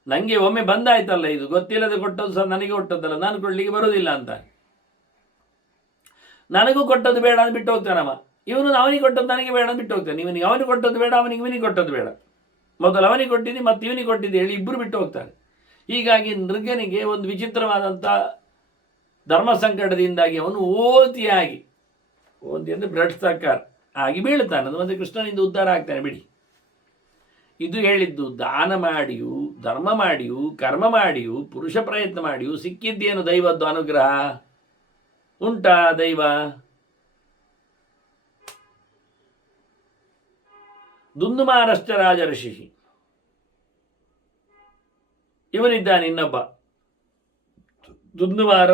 ನನಗೆ ಒಮ್ಮೆ ಬಂದಾಯ್ತಲ್ಲ, ಇದು ಗೊತ್ತಿಲ್ಲದೆ ಕೊಟ್ಟದ್ದು ಸಹ ನನಗೆ ಕೊಟ್ಟದ್ದಲ್ಲ, ನಾನು ಕೊಡ್ಲಿಕ್ಕೆ ಬರುವುದಿಲ್ಲ ಅಂತ. ನನಗೂ ಕೊಟ್ಟದ್ದು ಬೇಡ ಅಂತ ಬಿಟ್ಟು ಹೋಗ್ತಾನವ. ಇವನು ಅವನಿಗೆ ಕೊಟ್ಟದ್ದು ನನಗೆ ಬೇಡ ಅಂತ ಬಿಟ್ಟು ಹೋಗ್ತಾನೆ. ಇವನಿಗೆ ಅವನಿಗೆ ಕೊಟ್ಟದ್ದು ಬೇಡ, ಅವನಿಗೆ ಇವನಿಗೆ ಕೊಟ್ಟದ್ದು ಬೇಡ. ಮೊದಲು ಅವನಿಗೆ ಕೊಟ್ಟಿದ್ದೆ ಮತ್ತು ಇವನಿಗೆ ಕೊಟ್ಟಿದ್ದೆ ಹೇಳಿ ಇಬ್ಬರು ಬಿಟ್ಟು ಹೋಗ್ತಾರೆ. ಹೀಗಾಗಿ ನೃಗನಿಗೆ ಒಂದು ವಿಚಿತ್ರವಾದಂಥ ಧರ್ಮ ಸಂಕಟದಿಂದಾಗಿ ಅವನು ಓದಿ ಅಂದರೆ ಬ್ಲಡ್ ಸರ್ಕಾರ ಆಗಿ ಬೀಳ್ತಾನೆ. ಅದು ಮತ್ತೆ ಕೃಷ್ಣನಿಂದ ಉದ್ಧಾರ ಆಗ್ತಾನೆ ಬಿಡಿ. ಇದು ಹೇಳಿದ್ದು ದಾನ ಮಾಡಿಯೂ ಧರ್ಮ ಮಾಡಿಯೂ ಕರ್ಮ ಮಾಡಿಯೂ ಪುರುಷ ಪ್ರಯತ್ನ ಮಾಡಿಯೂ ಸಿಕ್ಕಿದ್ದೇನು ದೈವದ್ದು ಅನುಗ್ರಹ ಉಂಟಾ? ದೈವ ದುಂದುಮಾರಶ್ಚ ರಾಜಋಷಿ, ಇವನಿದ್ದಾನೆ ಇನ್ನೊಬ್ಬ ದುಂದುಮಾರ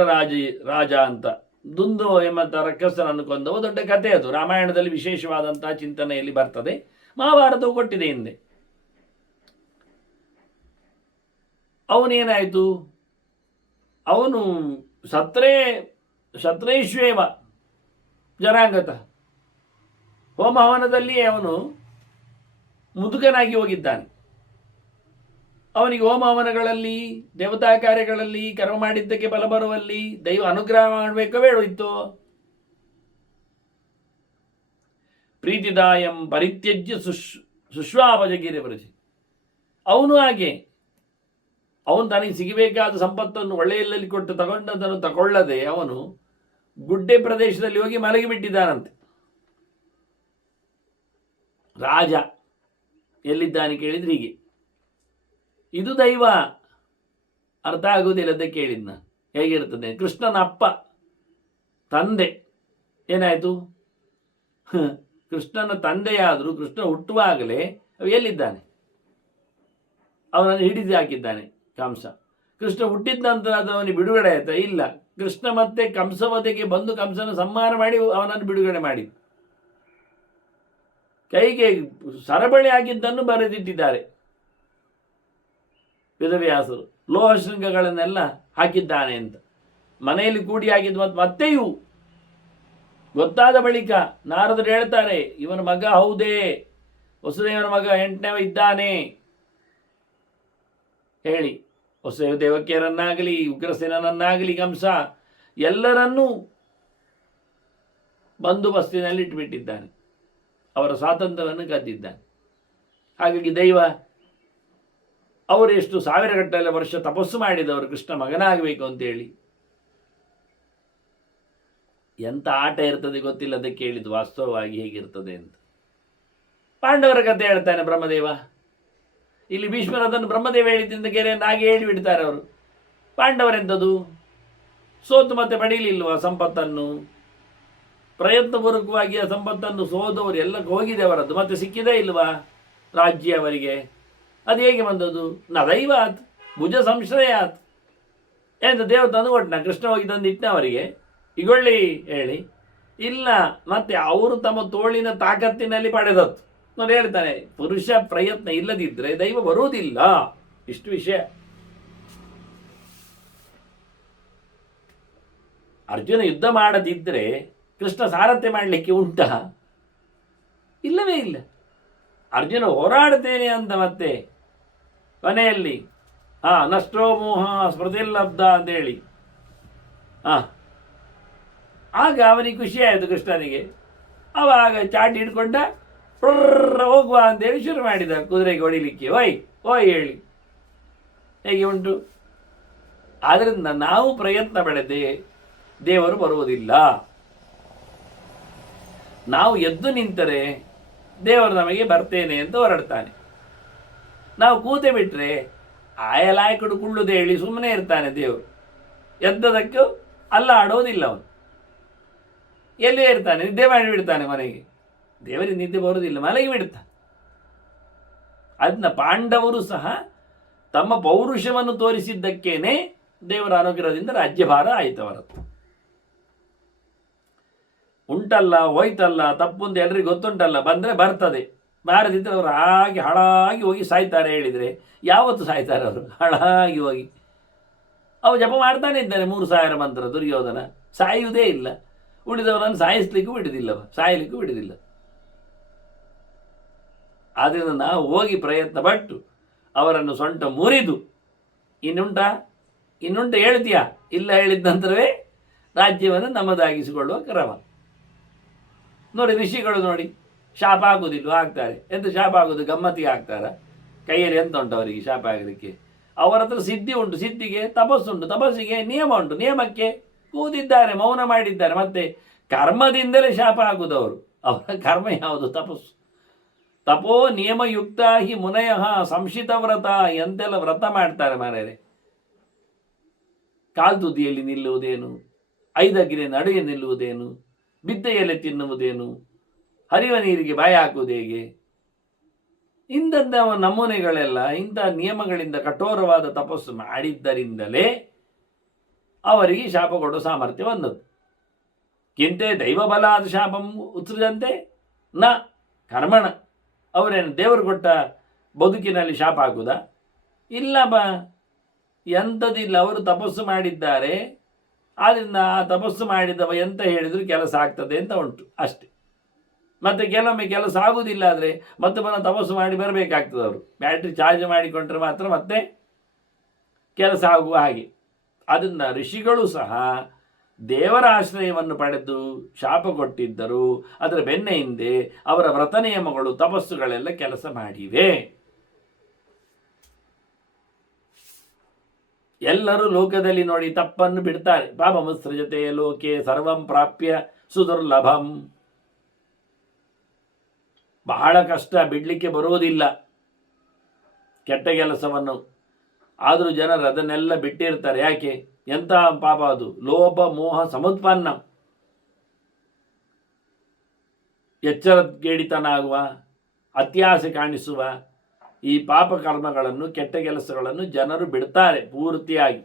ರಾಜ ಅಂತ. ದುಂದು ಎಂಬಂಥ ರಕ್ಕಸನನ್ನು ಕೊಂದವ ದೊಡ್ಡ ಕಥೆ. ಅದು ರಾಮಾಯಣದಲ್ಲಿ ವಿಶೇಷವಾದಂತಹ ಚಿಂತನೆಯಲ್ಲಿ ಬರ್ತದೆ, ಮಹಾಭಾರತವು ಕೊಟ್ಟಿದೆ ಹಿಂದೆ. ಅವನೇನಾಯಿತು, ಅವನು ಶತ್ರೈಶ್ವೇವ ಜನಾಂಗತ ಹೋಮಹವನದಲ್ಲಿ ಅವನು ಮುದುಕನಾಗಿ ಹೋಗಿದ್ದಾನೆ. ಅವನಿಗೆ ಹೋಮಹವನಗಳಲ್ಲಿ ದೇವತಾ ಕಾರ್ಯಗಳಲ್ಲಿ ಕರ್ಮ ಮಾಡಿದ್ದಕ್ಕೆ ಬಲ ಬರುವಲ್ಲಿ ದೈವ ಅನುಗ್ರಹ ಮಾಡಬೇಕೋ ಬೇಡ ಇತ್ತು. ಪ್ರೀತಿದಾಯಂ ಪರಿತ್ಯಜ್ಯ ಸುಶ್ವಾಪಜಗಿರಿ ಬರಸಿ. ಅವನು ಹಾಗೆ ಅವನು ತನಗೆ ಸಿಗಬೇಕಾದ ಸಂಪತ್ತನ್ನು ಒಳ್ಳೆಯಲ್ಲಿ ಕೊಟ್ಟು ತಗೊಂಡದನ್ನು ತಗೊಳ್ಳದೆ ಅವನು ಗುಡ್ಡೆ ಪ್ರದೇಶದಲ್ಲಿ ಹೋಗಿ ಮಲಗಿಬಿಟ್ಟಿದ್ದಾನಂತೆ. ರಾಜ ಎಲ್ಲಿದ್ದಾನೆ ಕೇಳಿದ್ರೆ ಹೀಗೆ. ಇದು ದೈವ ಅರ್ಥ ಆಗುವುದಿಲ್ಲದೆ ಕೇಳಿದ್ನ ಹೇಗಿರ್ತದೆ. ಕೃಷ್ಣನ ಅಪ್ಪ ತಂದೆ ಏನಾಯಿತು, ಕೃಷ್ಣನ ತಂದೆಯಾದರೂ ಕೃಷ್ಣ ಹುಟ್ಟುವಾಗಲೇ ಎಲ್ಲಿದ್ದಾನೆ, ಅವನನ್ನು ಹಿಡಿದು ಹಾಕಿದ್ದಾನೆ ಕಂಸ. ಕೃಷ್ಣ ಹುಟ್ಟಿದ ನಂತರ ಅದು ಅವನಿಗೆ ಬಿಡುಗಡೆ ಆಯ್ತಾ? ಇಲ್ಲ. ಕೃಷ್ಣ ಮತ್ತೆ ಕಂಸವಧೆಗೆ ಬಂದು ಕಂಸನ ಸಂಹಾರ ಮಾಡಿ ಅವನನ್ನು ಬಿಡುಗಡೆ ಮಾಡಿ ಕೈಗೆ ಸರಬಳಿ ಆಗಿದ್ದನ್ನು ಬರೆದಿಟ್ಟಿದ್ದಾರೆ ವೇದವ್ಯಾಸರು. ಲೋಹ ಶೃಂಗಗಳನ್ನೆಲ್ಲ ಹಾಕಿದ್ದಾನೆ ಅಂತ ಮನೆಯಲ್ಲಿ ಕೂಡಿ ಆಗಿದ್ದು. ಮತ್ತೆಯೂ ಗೊತ್ತಾದ ಬಳಿಕ ನಾರದರು ಹೇಳ್ತಾರೆ, ಇವನ ಮಗ ಹೌದೇ, ವಸುದೇವನ ಮಗ 8ನೇವ ಇದ್ದಾನೆ ಹೇಳಿ. ವಸುದೇವ ದೇವಕಿಯರನ್ನಾಗಲಿ ಉಗ್ರಸೇನನ್ನಾಗಲಿ ಕಂಸ ಎಲ್ಲರನ್ನೂ ಬಂದೋಬಸ್ತಿನಲ್ಲಿ ಇಟ್ಟುಬಿಟ್ಟಿದ್ದಾನೆ. ಅವರ ಸ್ವಾತಂತ್ರ್ಯವನ್ನು ಕದ್ದಿದ್ದಾನೆ. ಹಾಗಾಗಿ ದೈವ ಅವರು ಎಷ್ಟು ಸಾವಿರಗಟ್ಟಲೆ ವರ್ಷ ತಪಸ್ಸು ಮಾಡಿದವರು ಕೃಷ್ಣ ಮಗನಾಗಬೇಕು ಅಂತೇಳಿ. ಎಂಥ ಆಟ ಇರ್ತದೆ ಗೊತ್ತಿಲ್ಲದೆ ಕೇಳಿದ್ದು ವಾಸ್ತವವಾಗಿ ಹೇಗಿರ್ತದೆ ಅಂತ. ಪಾಂಡವರ ಕಥೆ ಹೇಳ್ತಾನೆ ಬ್ರಹ್ಮದೇವ. ಇಲ್ಲಿ ಭೀಷ್ಮರು ಅದನ್ನು ಬ್ರಹ್ಮದೇವ ಹೇಳಿದ್ದಿಂದ ಗೆರೆಯನ್ನು ಹಾಗೆ ಹೇಳಿಬಿಡ್ತಾರೆ ಅವರು. ಪಾಂಡವರೆಂಥದ್ದು ಸೋತು ಮತ್ತೆ ಪಡೀಲಿಲ್ವ ಸಂಪತ್ತನ್ನು? ಪ್ರಯತ್ನಪೂರ್ವಕವಾಗಿ ಆ ಸಂಪತ್ತನ್ನು ಸೋದವರು ಎಲ್ಲ ಹೋಗಿದೆ ಅವರದ್ದು, ಮತ್ತೆ ಸಿಕ್ಕಿದೇ ಇಲ್ವಾ ರಾಜ್ಯ ಅವರಿಗೆ? ಅದು ಹೇಗೆ ಬಂದದ್ದು? ದೈವಾತ್ ಭುಜ ಸಂಶ್ರಯಾತ್ ಎಂದು ದೇವ ತಂದು ಕೊಟ್ಟನ. ಕೃಷ್ಣ ಹೋಗಿ ತಂದಿಟ್ಟನ ಅವರಿಗೆ ಇಗೊಳ್ಳಿ ಹೇಳಿ. ಇಲ್ಲ, ಮತ್ತೆ ಅವರು ತಮ್ಮ ತೋಳಿನ ತಾಕತ್ತಿನಲ್ಲಿ ಪಡೆದದ್ದು. ನೋಡಿ ಹೇಳ್ತಾನೆ, ಪುರುಷ ಪ್ರಯತ್ನ ಇಲ್ಲದಿದ್ದರೆ ದೈವ ಬರುವುದಿಲ್ಲ. ಇಷ್ಟು ವಿಷಯ. ಅರ್ಜುನ ಯುದ್ಧ ಮಾಡದಿದ್ದರೆ ಕೃಷ್ಣ ಸಾರಥ್ಯ ಮಾಡಲಿಕ್ಕೆ ಉಂಟಾ? ಇಲ್ಲವೇ ಇಲ್ಲ. ಅರ್ಜುನ ಹೋರಾಡ್ತೇನೆ ಅಂತ ಮತ್ತೆ ಕೊನೆಯಲ್ಲಿ ನಷ್ಟೋ ಮೋಹ ಸ್ಮೃತಿಲ್ಲಬ್ಧ ಅಂತೇಳಿ ಆಗ ಅವನಿಗೆ ಖುಷಿ ಆಯಿತು ಕೃಷ್ಣನಿಗೆ. ಅವಾಗ ಚಾಟಿ ಹಿಡ್ಕೊಂಡ ಹೋಗುವ ಅಂತೇಳಿ ಶುರು ಮಾಡಿದ ಕುದುರೆಗೆ ಹೊಡಿಲಿಕ್ಕೆ. ಓಯ್ ಹೇಳಿ ಹೇಗೆ ಉಂಟು? ಆದ್ದರಿಂದ ನಾವು ಪ್ರಯತ್ನ ಪಡೆದೆ ದೇವರು ಬರುವುದಿಲ್ಲ. ನಾವು ಎದ್ದು ನಿಂತರೆ ದೇವರು ನಮಗೆ ಬರ್ತೇನೆ ಅಂತ ಹೊರಡ್ತಾನೆ. ನಾವು ಕೂತೆ ಬಿಟ್ಟರೆ ಆಯಲಾಯಕಡು ಕುಳ್ಳುದು ಹೇಳಿ ಸುಮ್ಮನೆ ಇರ್ತಾನೆ ದೇವರು. ಎದ್ದದಕ್ಕೂ ಅಲ್ಲ ಆಡೋದಿಲ್ಲ ಅವನು, ಎಲ್ಲೇ ಇರ್ತಾನೆ, ನಿದ್ದೆ ಮಾಡಿಬಿಡ್ತಾನೆ ಮನೆಗೆ. ದೇವರಿಗೆ ನಿದ್ದೆ ಬರುವುದಿಲ್ಲ, ಮಲಗಿ ಬಿಡ್ತಾನೆ. ಅದನ್ನ ಪಾಂಡವರು ಸಹ ತಮ್ಮ ಪೌರುಷವನ್ನು ತೋರಿಸಿದ್ದಕ್ಕೇನೆ ದೇವರ ಅನುಗ್ರಹದಿಂದ ರಾಜ್ಯಭಾರ ಆಯ್ತವರದ್ದು. ಉಂಟಲ್ಲ ಹೋಯ್ತಲ್ಲ ತಪ್ಪು ಅಂತ ಎಲ್ರಿಗೂ ಗೊತ್ತುಂಟಲ್ಲ, ಬಂದರೆ ಬರ್ತದೆ, ಬಾರದಿದ್ದರೆ ಅವರು ಹಾಳಾಗಿ ಹೋಗಿ ಸಾಯ್ತಾರೆ. ಹೇಳಿದರೆ ಯಾವತ್ತು ಸಾಯ್ತಾರೆ ಅವರು? ಹಾಳಾಗಿ ಹೋಗಿ. ಅವು ಜಪ ಮಾಡ್ತಾನೆ ಇದ್ದಾನೆ 3000 ಮಂತ್ರ. ದುರ್ಯೋಧನ ಸಾಯುವುದೇ ಇಲ್ಲ, ಉಳಿದವರನ್ನು ಸಾಯಿಸ್ಲಿಕ್ಕೂ ಬಿಡುವುದಿಲ್ಲ, ಸಾಯಲಿಕ್ಕೂ ಬಿಡುವುದಿಲ್ಲ. ಆದ್ದರಿಂದ ನಾವು ಹೋಗಿ ಪ್ರಯತ್ನ ಪಟ್ಟು ಅವರನ್ನು ಸೊಂಟ ಮುರಿದು ಇನ್ನುಂಟ ಹೇಳ್ತೀಯಾ? ಇಲ್ಲ, ಹೇಳಿದ ನಂತರವೇ ರಾಜ್ಯವನ್ನು ನಮ್ಮದಾಗಿಸಿಕೊಳ್ಳುವ ಕ್ರಮ ನೋಡಿ. ಋಷಿಗಳು ನೋಡಿ, ಶಾಪ ಆಗುವುದಿಲ್ಲ, ಆಗ್ತಾರೆ. ಎಂತ ಶಾಪ ಆಗೋದು? ಗಮ್ಮತ್ತಿಗೆ ಆಗ್ತಾರ? ಕೈಯಲ್ಲಿ ಎಂತ ಉಂಟು ಅವರಿಗೆ ಶಾಪ ಆಗಲಿಕ್ಕೆ? ಅವರ ಹತ್ರ ಸಿದ್ಧಿ ಉಂಟು, ಸಿದ್ಧಿಗೆ ತಪಸ್ಸುಂಟು, ತಪಸ್ಸಿಗೆ ನಿಯಮ ಉಂಟು, ನಿಯಮಕ್ಕೆ ಕೂದಿದ್ದಾರೆ, ಮೌನ ಮಾಡಿದ್ದಾರೆ. ಮತ್ತೆ ಕರ್ಮದಿಂದಲೇ ಶಾಪ ಆಗುವುದು. ಅವರ ಕರ್ಮ ಯಾವುದು? ತಪಸ್ಸು. ತಪೋ ನಿಯಮಯುಕ್ತ ಹಿ ಮುನಯ ಸಂಶಿತ ವ್ರತ. ಎಂತೆಲ್ಲ ವ್ರತ ಮಾಡ್ತಾರೆ ಮಾರ್ಯಾರೆ. ಕಾಲ್ತುದಿಯಲ್ಲಿ ನಿಲ್ಲುವುದೇನು, ಐದಗಿನ ನಡುವೆ ನಿಲ್ಲುವುದೇನು, ಬಿದ್ದೆಯಲ್ಲಿ ತಿನ್ನುವುದೇನು, ಹರಿವ ನೀರಿಗೆ ಬಾಯಿ ಹಾಕುವುದು ಹೇಗೆ, ಇಂಥ ನಮೂನೆಗಳೆಲ್ಲ ಇಂಥ ನಿಯಮಗಳಿಂದ ಕಠೋರವಾದ ತಪಸ್ಸು ಮಾಡಿದ್ದರಿಂದಲೇ ಅವರಿಗೆ ಶಾಪ ಕೊಡುವ ಸಾಮರ್ಥ್ಯ ಬಂದದ್ದು. ಕಿಂತೆ ದೈವಬಲಾದ ಶಾಪಂ ಉತ್ಸೃಜಂತೆ ನ ಕರ್ಮಣ. ಅವರೇನು ದೇವರು ಕೊಟ್ಟ ಬದುಕಿನಲ್ಲಿ ಶಾಪ ಹಾಕುವುದಾ? ಇಲ್ಲ ಎಂಥದಿಲ್ಲ. ಅವರು ತಪಸ್ಸು ಮಾಡಿದ್ದಾರೆ, ಆದ್ದರಿಂದ ಆ ತಪಸ್ಸು ಮಾಡಿದವ ಎಂತ ಹೇಳಿದ್ರು ಕೆಲಸ ಆಗ್ತದೆ ಅಂತ ಉಂಟು ಅಷ್ಟೆ. ಮತ್ತು ಕೆಲವೊಮ್ಮೆ ಕೆಲಸ ಆಗುವುದಿಲ್ಲ ಆದರೆ ಮತ್ತೆ ಪುನಃ ತಪಸ್ಸು ಮಾಡಿ ಬರಬೇಕಾಗ್ತದೆ. ಅವರು ಬ್ಯಾಟ್ರಿ ಚಾರ್ಜ್ ಮಾಡಿಕೊಂಡ್ರೆ ಮಾತ್ರ ಮತ್ತೆ ಕೆಲಸ ಆಗುವ ಹಾಗೆ. ಅದರಿಂದ ಋಷಿಗಳು ಸಹ ದೇವರ ಆಶ್ರಯವನ್ನು ಪಡೆದು ಶಾಪ ಕೊಟ್ಟಿದ್ದರು. ಅದರ ಬೆನ್ನ ಹಿಂದೆ ಅವರ ವ್ರತ ನಿಯಮಗಳು, ತಪಸ್ಸುಗಳೆಲ್ಲ ಕೆಲಸ ಮಾಡಿವೆ. ಎಲ್ಲರೂ ಲೋಕದಲ್ಲಿ ನೋಡಿ ತಪ್ಪನ್ನು ಬಿಡ್ತಾರೆ. ಪಾಪಮುತ್ಸೃಜತೆ ಲೋಕೆ ಸರ್ವಂ ಪ್ರಾಪ್ಯ ಸುದುರ್ಲಭಂ. ಬಹಳ ಕಷ್ಟ, ಬಿಡಲಿಕ್ಕೆ ಬರುವುದಿಲ್ಲ ಕೆಟ್ಟ ಕೆಲಸವನ್ನು. ಆದರೂ ಜನರು ಅದನ್ನೆಲ್ಲ ಬಿಟ್ಟಿರ್ತಾರೆ. ಯಾಕೆ? ಎಂಥ ಪಾಪ ಅದು? ಲೋಭ ಮೋಹ ಸಮುತ್ಪನ್ನ, ಎಚ್ಚರಗೇಡಿತನ ಆಗುವ, ಅತ್ಯಾಸೆ ಕಾಣಿಸುವ ಈ ಪಾಪ ಕರ್ಮಗಳನ್ನು, ಕೆಟ್ಟ ಕೆಲಸಗಳನ್ನು ಜನರು ಬಿಡ್ತಾರೆ ಪೂರ್ತಿಯಾಗಿ.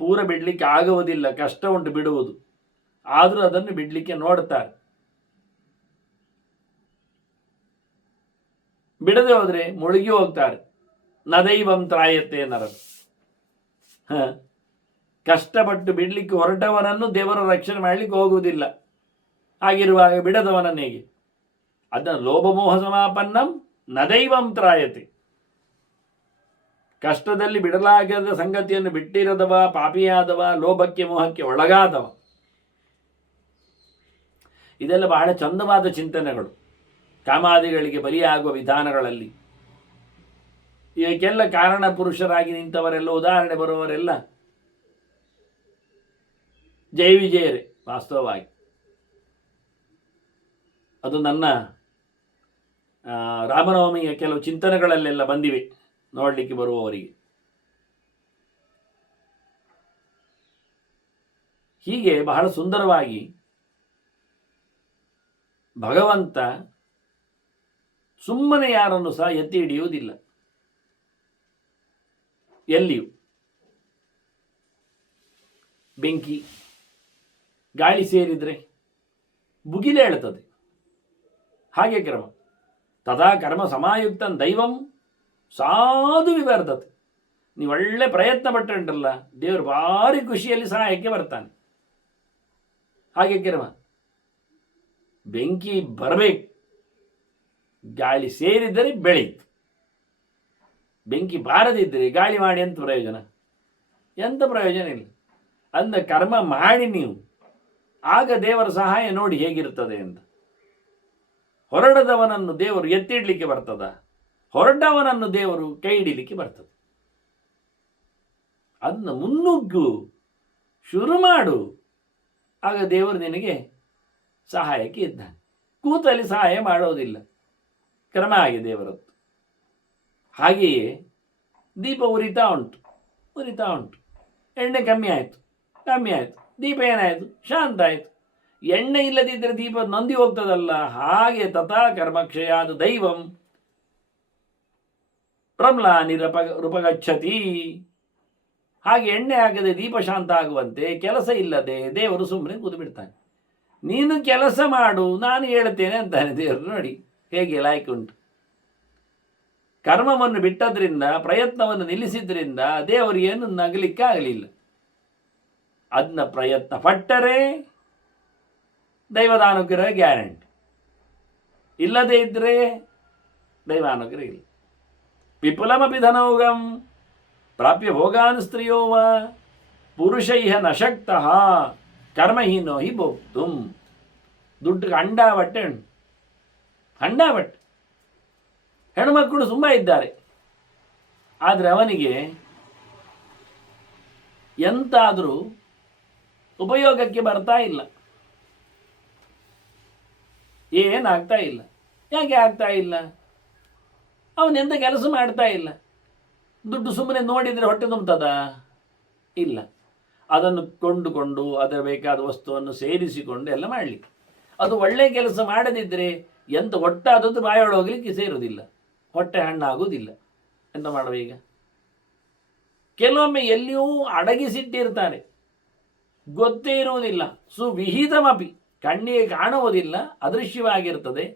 ಪೂರ ಬಿಡಲಿಕ್ಕೆ ಆಗುವುದಿಲ್ಲ, ಕಷ್ಟ ಉಂಟು ಬಿಡುವುದು. ಆದರೂ ಅದನ್ನು ಬಿಡಲಿಕ್ಕೆ ನೋಡ್ತಾರೆ. ಬಿಡದೆ ಹೋದರೆ ಮುಳುಗಿ ಹೋಗ್ತಾರೆ. ನದೈವಂ ತ್ರಾಯತೆ ನರರು. ಕಷ್ಟಪಟ್ಟು ಬಿಡಲಿಕ್ಕೆ ಹೊರಟವನನ್ನು ದೇವರ ರಕ್ಷಣೆ ಮಾಡಲಿಕ್ಕೆ ಹೋಗುವುದಿಲ್ಲ. ಹಾಗಿರುವಾಗ ಬಿಡದವನನ್ನು ಹೇಗೆ? ಅದನ್ನು ಲೋಭಮೋಹ ಸಮಾಪನ್ನಂ ನದೈವಂ ತ್ರಾಯತೆ. ಕಷ್ಟದಲ್ಲಿ ಬಿಡಲಾಗದ ಸಂಗತಿಯನ್ನು ಬಿಟ್ಟಿರದವ ಪಾಪಿಯಾದವ, ಲೋಭಕ್ಕೆ ಮೋಹಕ್ಕೆ ಒಳಗಾದವ. ಇದೆಲ್ಲ ಬಹಳ ಚಂದವಾದ ಚಿಂತನೆಗಳು. ಕಾಮಾದಿಗಳಿಗೆ ಬಲಿಯಾಗುವ ವಿಧಾನಗಳಲ್ಲಿ ಇವಕ್ಕೆಲ್ಲ ಕಾರಣ ಪುರುಷರಾಗಿ ನಿಂತವರೆಲ್ಲ, ಉದಾಹರಣೆ ಬರುವವರೆಲ್ಲ ಜಯ ವಿಜಯರೇ ವಾಸ್ತವವಾಗಿ. ಅದು ನನ್ನ ರಾಮನವಮಿಯ ಕೆಲವು ಚಿಂತನೆಗಳಲ್ಲೆಲ್ಲ ಬಂದಿವೆ ನೋಡಲಿಕ್ಕೆ ಬರುವವರಿಗೆ. ಹೀಗೆ ಬಹಳ ಸುಂದರವಾಗಿ ಭಗವಂತ ಸುಮ್ಮನೆ ಯಾರನ್ನು ಸಹ ಎತ್ತಿ ಹಿಡಿಯುವುದಿಲ್ಲ. ಎಲ್ಲಿಯೂ ಬೆಂಕಿ ಗಾಳಿ ಸೇರಿದರೆ ಬುಗಿಲೆ ಹೇಳ್ತದೆ. ಹಾಗೆ ಕ್ರಮ ತದಾ ಕರ್ಮ ಸಮಾಯುಕ್ತಂ ದೈವಂ ಸಾಧು ವಿವರ್ಧತೆ. ನೀವು ಒಳ್ಳೆ ಪ್ರಯತ್ನ ಪಟ್ಟುಂಟಲ್ಲ, ದೇವರು ಭಾರಿ ಖುಷಿಯಲ್ಲಿ ಸಹಾಯಕ್ಕೆ ಬರ್ತಾನೆ. ಹಾಗೆ ಕ್ರಮ ಬೆಂಕಿ ಬರಬೇಕು, ಗಾಳಿ ಸೇರಿದರೆ ಬೆಳೆಯಿತು. ಬೆಂಕಿ ಬಾರದಿದ್ದರೆ ಗಾಳಿ ಮಾಡಿ ಎಂತ ಪ್ರಯೋಜನ? ಎಂಥ ಪ್ರಯೋಜನ ಇಲ್ಲ. ಅಂದ ಕರ್ಮ ಮಾಡಿ ನೀವು, ಆಗ ದೇವರ ಸಹಾಯ ನೋಡಿ ಹೇಗಿರ್ತದೆ ಅಂತ. ಹೊರಡದವನನ್ನು ದೇವರು ಎತ್ತಿಡ್ಲಿಕ್ಕೆ ಬರ್ತದ? ಹೊರಟವನನ್ನು ದೇವರು ಕೈ ಹಿಡಿಲಿಕ್ಕೆ ಬರ್ತದೆ. ಅದನ್ನು ಮುನ್ನುಗ್ಗು, ಶುರು ಮಾಡು, ಆಗ ದೇವರು ನಿನಗೆ ಸಹಾಯಕ್ಕೆ ಇದ್ದಾನೆ. ಕೂತಲ್ಲಿ ಸಹಾಯ ಮಾಡೋದಿಲ್ಲ. ಕ್ರಮ ಆಗಿದೆ ದೇವರದ್ದು. ಹಾಗೆಯೇ ದೀಪ ಉರಿತಾ ಉಂಟು. ಎಣ್ಣೆ ಕಮ್ಮಿ ಆಯಿತು, ದೀಪ ಏನಾಯಿತು? ಶಾಂತ ಆಯಿತು. ಎಣ್ಣೆ ಇಲ್ಲದಿದ್ದರೆ ದೀಪ ನಂದಿ ಹೋಗ್ತದಲ್ಲ. ಹಾಗೆ ತಥಾ ಕರ್ಮಕ್ಷಯಾದ ದೈವಂ ಪ್ರಮ್ಲಾನಿ ರೂಪಗಚ್ಚತಿ. ಹಾಗೆ ಎಣ್ಣೆ ಆಗದೆ ದೀಪ ಶಾಂತ ಆಗುವಂತೆ ಕೆಲಸ ಇಲ್ಲದೆ ದೇವರು ಸುಮ್ಮನೆ ಕೂತು ಬಿಡ್ತಾನೆ. ನೀನು ಕೆಲಸ ಮಾಡು, ನಾನು ಹೇಳ್ತೇನೆ ಅಂತಾನೆ ದೇವರು. ನೋಡಿ ಹೇಗೆ ಲಾಯ್ಕೆ ಉಂಟು. ಕರ್ಮವನ್ನು ಬಿಟ್ಟದ್ರಿಂದ, ಪ್ರಯತ್ನವನ್ನು ನಿಲ್ಲಿಸಿದ್ರಿಂದ ದೇವರು ಏನು ನಗಲಿಕ್ಕೆ ಆಗಲಿಲ್ಲ. ಅದನ್ನ ಪ್ರಯತ್ನ ಪಟ್ಟರೆ ದೈವದಾನುಗ್ರಹ ಗ್ಯಾರಂಟಿ. ಇಲ್ಲದೇ ಇದ್ದರೆ ದೈವಾನುಗ್ರಹ ಇಲ್ಲ. ವಿಪುಲಮಪಿ ಧನೌಗಂ ಪ್ರಾಪ್ಯ ಭೋಗಾನ್ ಸ್ತ್ರೀಯೋ ವಾ ಪುರುಷೈಹ ನಶಕ್ತಃ ಕರ್ಮಹೀನೋ ಹಿ ಭೋಕ್ತುಂ. ದುಡ್ಡಿಗೆ ಅಂಡಾಬಟ್ಟೆ ಹೆಣ್ಮಕ್ಕಳು ತುಂಬ ಇದ್ದಾರೆ. ಆದರೆ ಅವನಿಗೆ ಎಂತಾದರೂ ಉಪಯೋಗಕ್ಕೆ ಬರ್ತಾ ಇಲ್ಲ, ಏನಾಗ್ತಾ ಇಲ್ಲ. ಯಾಕೆ ಆಗ್ತಾ ಇಲ್ಲ? ಅವನೆಂತ ಕೆಲಸ ಮಾಡ್ತಾ ಇಲ್ಲ. ದುಡ್ಡು ಸುಮ್ಮನೆ ನೋಡಿದರೆ ಹೊಟ್ಟೆ ತುಂಬುತ್ತದ? ಇಲ್ಲ. ಅದನ್ನು ಕೊಂಡುಕೊಂಡು ಅದರ ಬೇಕಾದ ವಸ್ತುವನ್ನು ಸೇರಿಸಿಕೊಂಡು ಎಲ್ಲ ಮಾಡಲಿಕ್ಕೆ. ಅದು ಒಳ್ಳೆಯ ಕೆಲಸ ಮಾಡದಿದ್ದರೆ ಎಂತ ಒಟ್ಟಾದದ್ದು ಬಾಯೊಳಗೋಗ್ಲಿಕ್ಕೆ ಸೇರುವುದಿಲ್ಲ, ಹೊಟ್ಟೆ ಹಣ್ಣಾಗುವುದಿಲ್ಲ. ಎಂತ ಮಾಡುವ ಈಗ? ಕೆಲವೊಮ್ಮೆ ಎಲ್ಲಿಯೂ ಅಡಗಿಸಿಟ್ಟಿರ್ತಾರೆ, ಗೊತ್ತೇ ಇರುವುದಿಲ್ಲ. ಸುವಿಹಿತಮಪಿ, ಕಣ್ಣಿಗೆ ಕಾಣುವುದಿಲ್ಲ, ಅದೃಶ್ಯವಾಗಿರ್ತದೆ.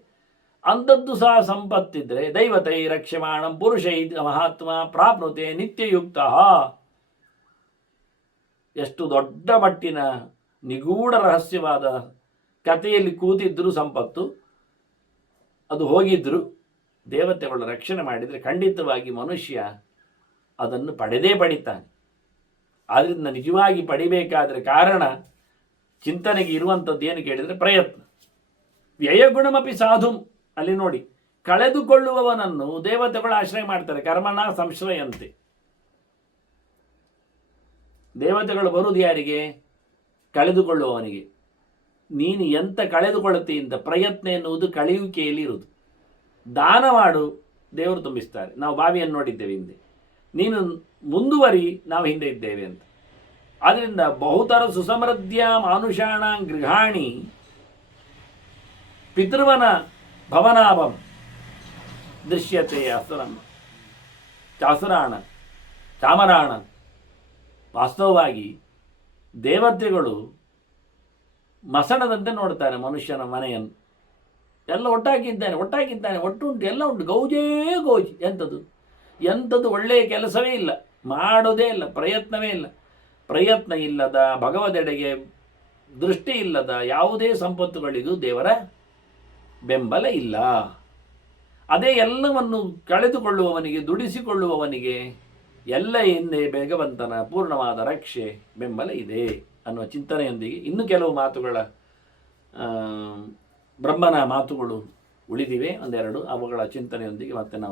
ಅಂಥದ್ದು ಸಹ ಸಂಪತ್ತಿದ್ರೆ ದೈವತೈ ರಕ್ಷ್ಯಮಾಣಂ ಪುರುಷೈ ಮಹಾತ್ಮ ಪ್ರಾಪ್ನುತೆ ನಿತ್ಯಯುಕ್ತ. ಎಷ್ಟು ದೊಡ್ಡ ಮಟ್ಟಿನ ನಿಗೂಢ ರಹಸ್ಯವಾದ ಕಥೆಯಲ್ಲಿ ಕೂತಿದ್ದರೂ ಸಂಪತ್ತು, ಅದು ಹೋಗಿದ್ದರೂ ದೇವತೆಗಳು ರಕ್ಷಣೆ ಮಾಡಿದರೆ ಖಂಡಿತವಾಗಿ ಮನುಷ್ಯ ಅದನ್ನು ಪಡೆದೇ ಪಡಿತಾನೆ. ಆದ್ದರಿಂದ ನಿಜವಾಗಿ ಪಡಿಬೇಕಾದರೆ ಕಾರಣ ಚಿಂತನೆಗೆ ಇರುವಂಥದ್ದು ಏನು ಕೇಳಿದರೆ ಪ್ರಯತ್ನ. ವ್ಯಯಗುಣಮಪಿ ಸಾಧುಂ, ಅಲ್ಲಿ ನೋಡಿ, ಕಳೆದುಕೊಳ್ಳುವವನನ್ನು ದೇವತೆಗಳು ಆಶ್ರಯ ಮಾಡ್ತಾರೆ. ಕರ್ಮನ ಸಂಶ್ರಯಂತೆ. ದೇವತೆಗಳು ಬರುವುದು ಯಾರಿಗೆ? ಕಳೆದುಕೊಳ್ಳುವವನಿಗೆ. ನೀನು ಎಂತ ಕಳೆದುಕೊಳ್ಳುತ್ತಿ ಅಂತ ಪ್ರಯತ್ನ ಎನ್ನುವುದು ಕಳೆಯುವಿಕೆಯಲ್ಲಿ ಇರುವುದು. ದಾನ ಮಾಡು, ದೇವರು ತುಂಬಿಸ್ತಾರೆ. ನಾವು ಬಾವಿಯನ್ನು ನೋಡಿದ್ದೇವೆ ಹಿಂದೆ. ನೀನು ಮುಂದುವರಿ, ನಾವು ಹಿಂದೆ ಇದ್ದೇವೆ ಅಂತ. ಆದ್ದರಿಂದ ಬಹುತರ ಸುಸಮೃದ್ಧ ಮಾನುಷಾಣ ಗೃಹಾಣಿ ಪಿತೃವನ ಭವನಾಭಂ ದೃಶ್ಯತೆ ಅಸುರಂ ಚಾಸುರಾಣ ಚಾಮರಾಣ. ವಾಸ್ತವವಾಗಿ ದೇವತೆಗಳು ಮಸಣದಂತೆ ನೋಡ್ತಾರೆ ಮನುಷ್ಯನ ಮನೆಯನ್ನು. ಎಲ್ಲ ಒಟ್ಟಾಗಿದ್ದಾನೆ, ಒಟ್ಟುಂಟು, ಎಲ್ಲ ಉಂಟು, ಗೌಜೇ ಗೌಜಿ. ಎಂಥದ್ದು ಒಳ್ಳೆಯ ಕೆಲಸವೇ ಇಲ್ಲ, ಮಾಡೋದೇ ಇಲ್ಲ, ಪ್ರಯತ್ನವೇ ಇಲ್ಲ. ಪ್ರಯತ್ನ ಇಲ್ಲದ, ಭಗವದೆಡೆಗೆ ದೃಷ್ಟಿ ಇಲ್ಲದ ಯಾವುದೇ ಸಂಪತ್ತುಗಳಿಗೂ ದೇವರ ಬೆಂಬಲ ಇಲ್ಲ. ಅದೇ ಎಲ್ಲವನ್ನು ಕಳೆದುಕೊಳ್ಳುವವನಿಗೆ, ದುಡಿಸಿಕೊಳ್ಳುವವನಿಗೆ ಎಲ್ಲ ಹಿಂದೆ ಭಗವಂತನ ಪೂರ್ಣವಾದ ರಕ್ಷೆ, ಬೆಂಬಲ ಇದೆ ಅನ್ನುವ ಚಿಂತನೆಯೊಂದಿಗೆ ಇನ್ನೂ ಕೆಲವು ಮಾತುಗಳ ಬ್ರಹ್ಮನ ಮಾತುಗಳು ಉಳಿದಿವೆ, ಒಂದೆರಡು. ಅವುಗಳ ಚಿಂತನೆಯೊಂದಿಗೆ ಮತ್ತೆ ನಾವು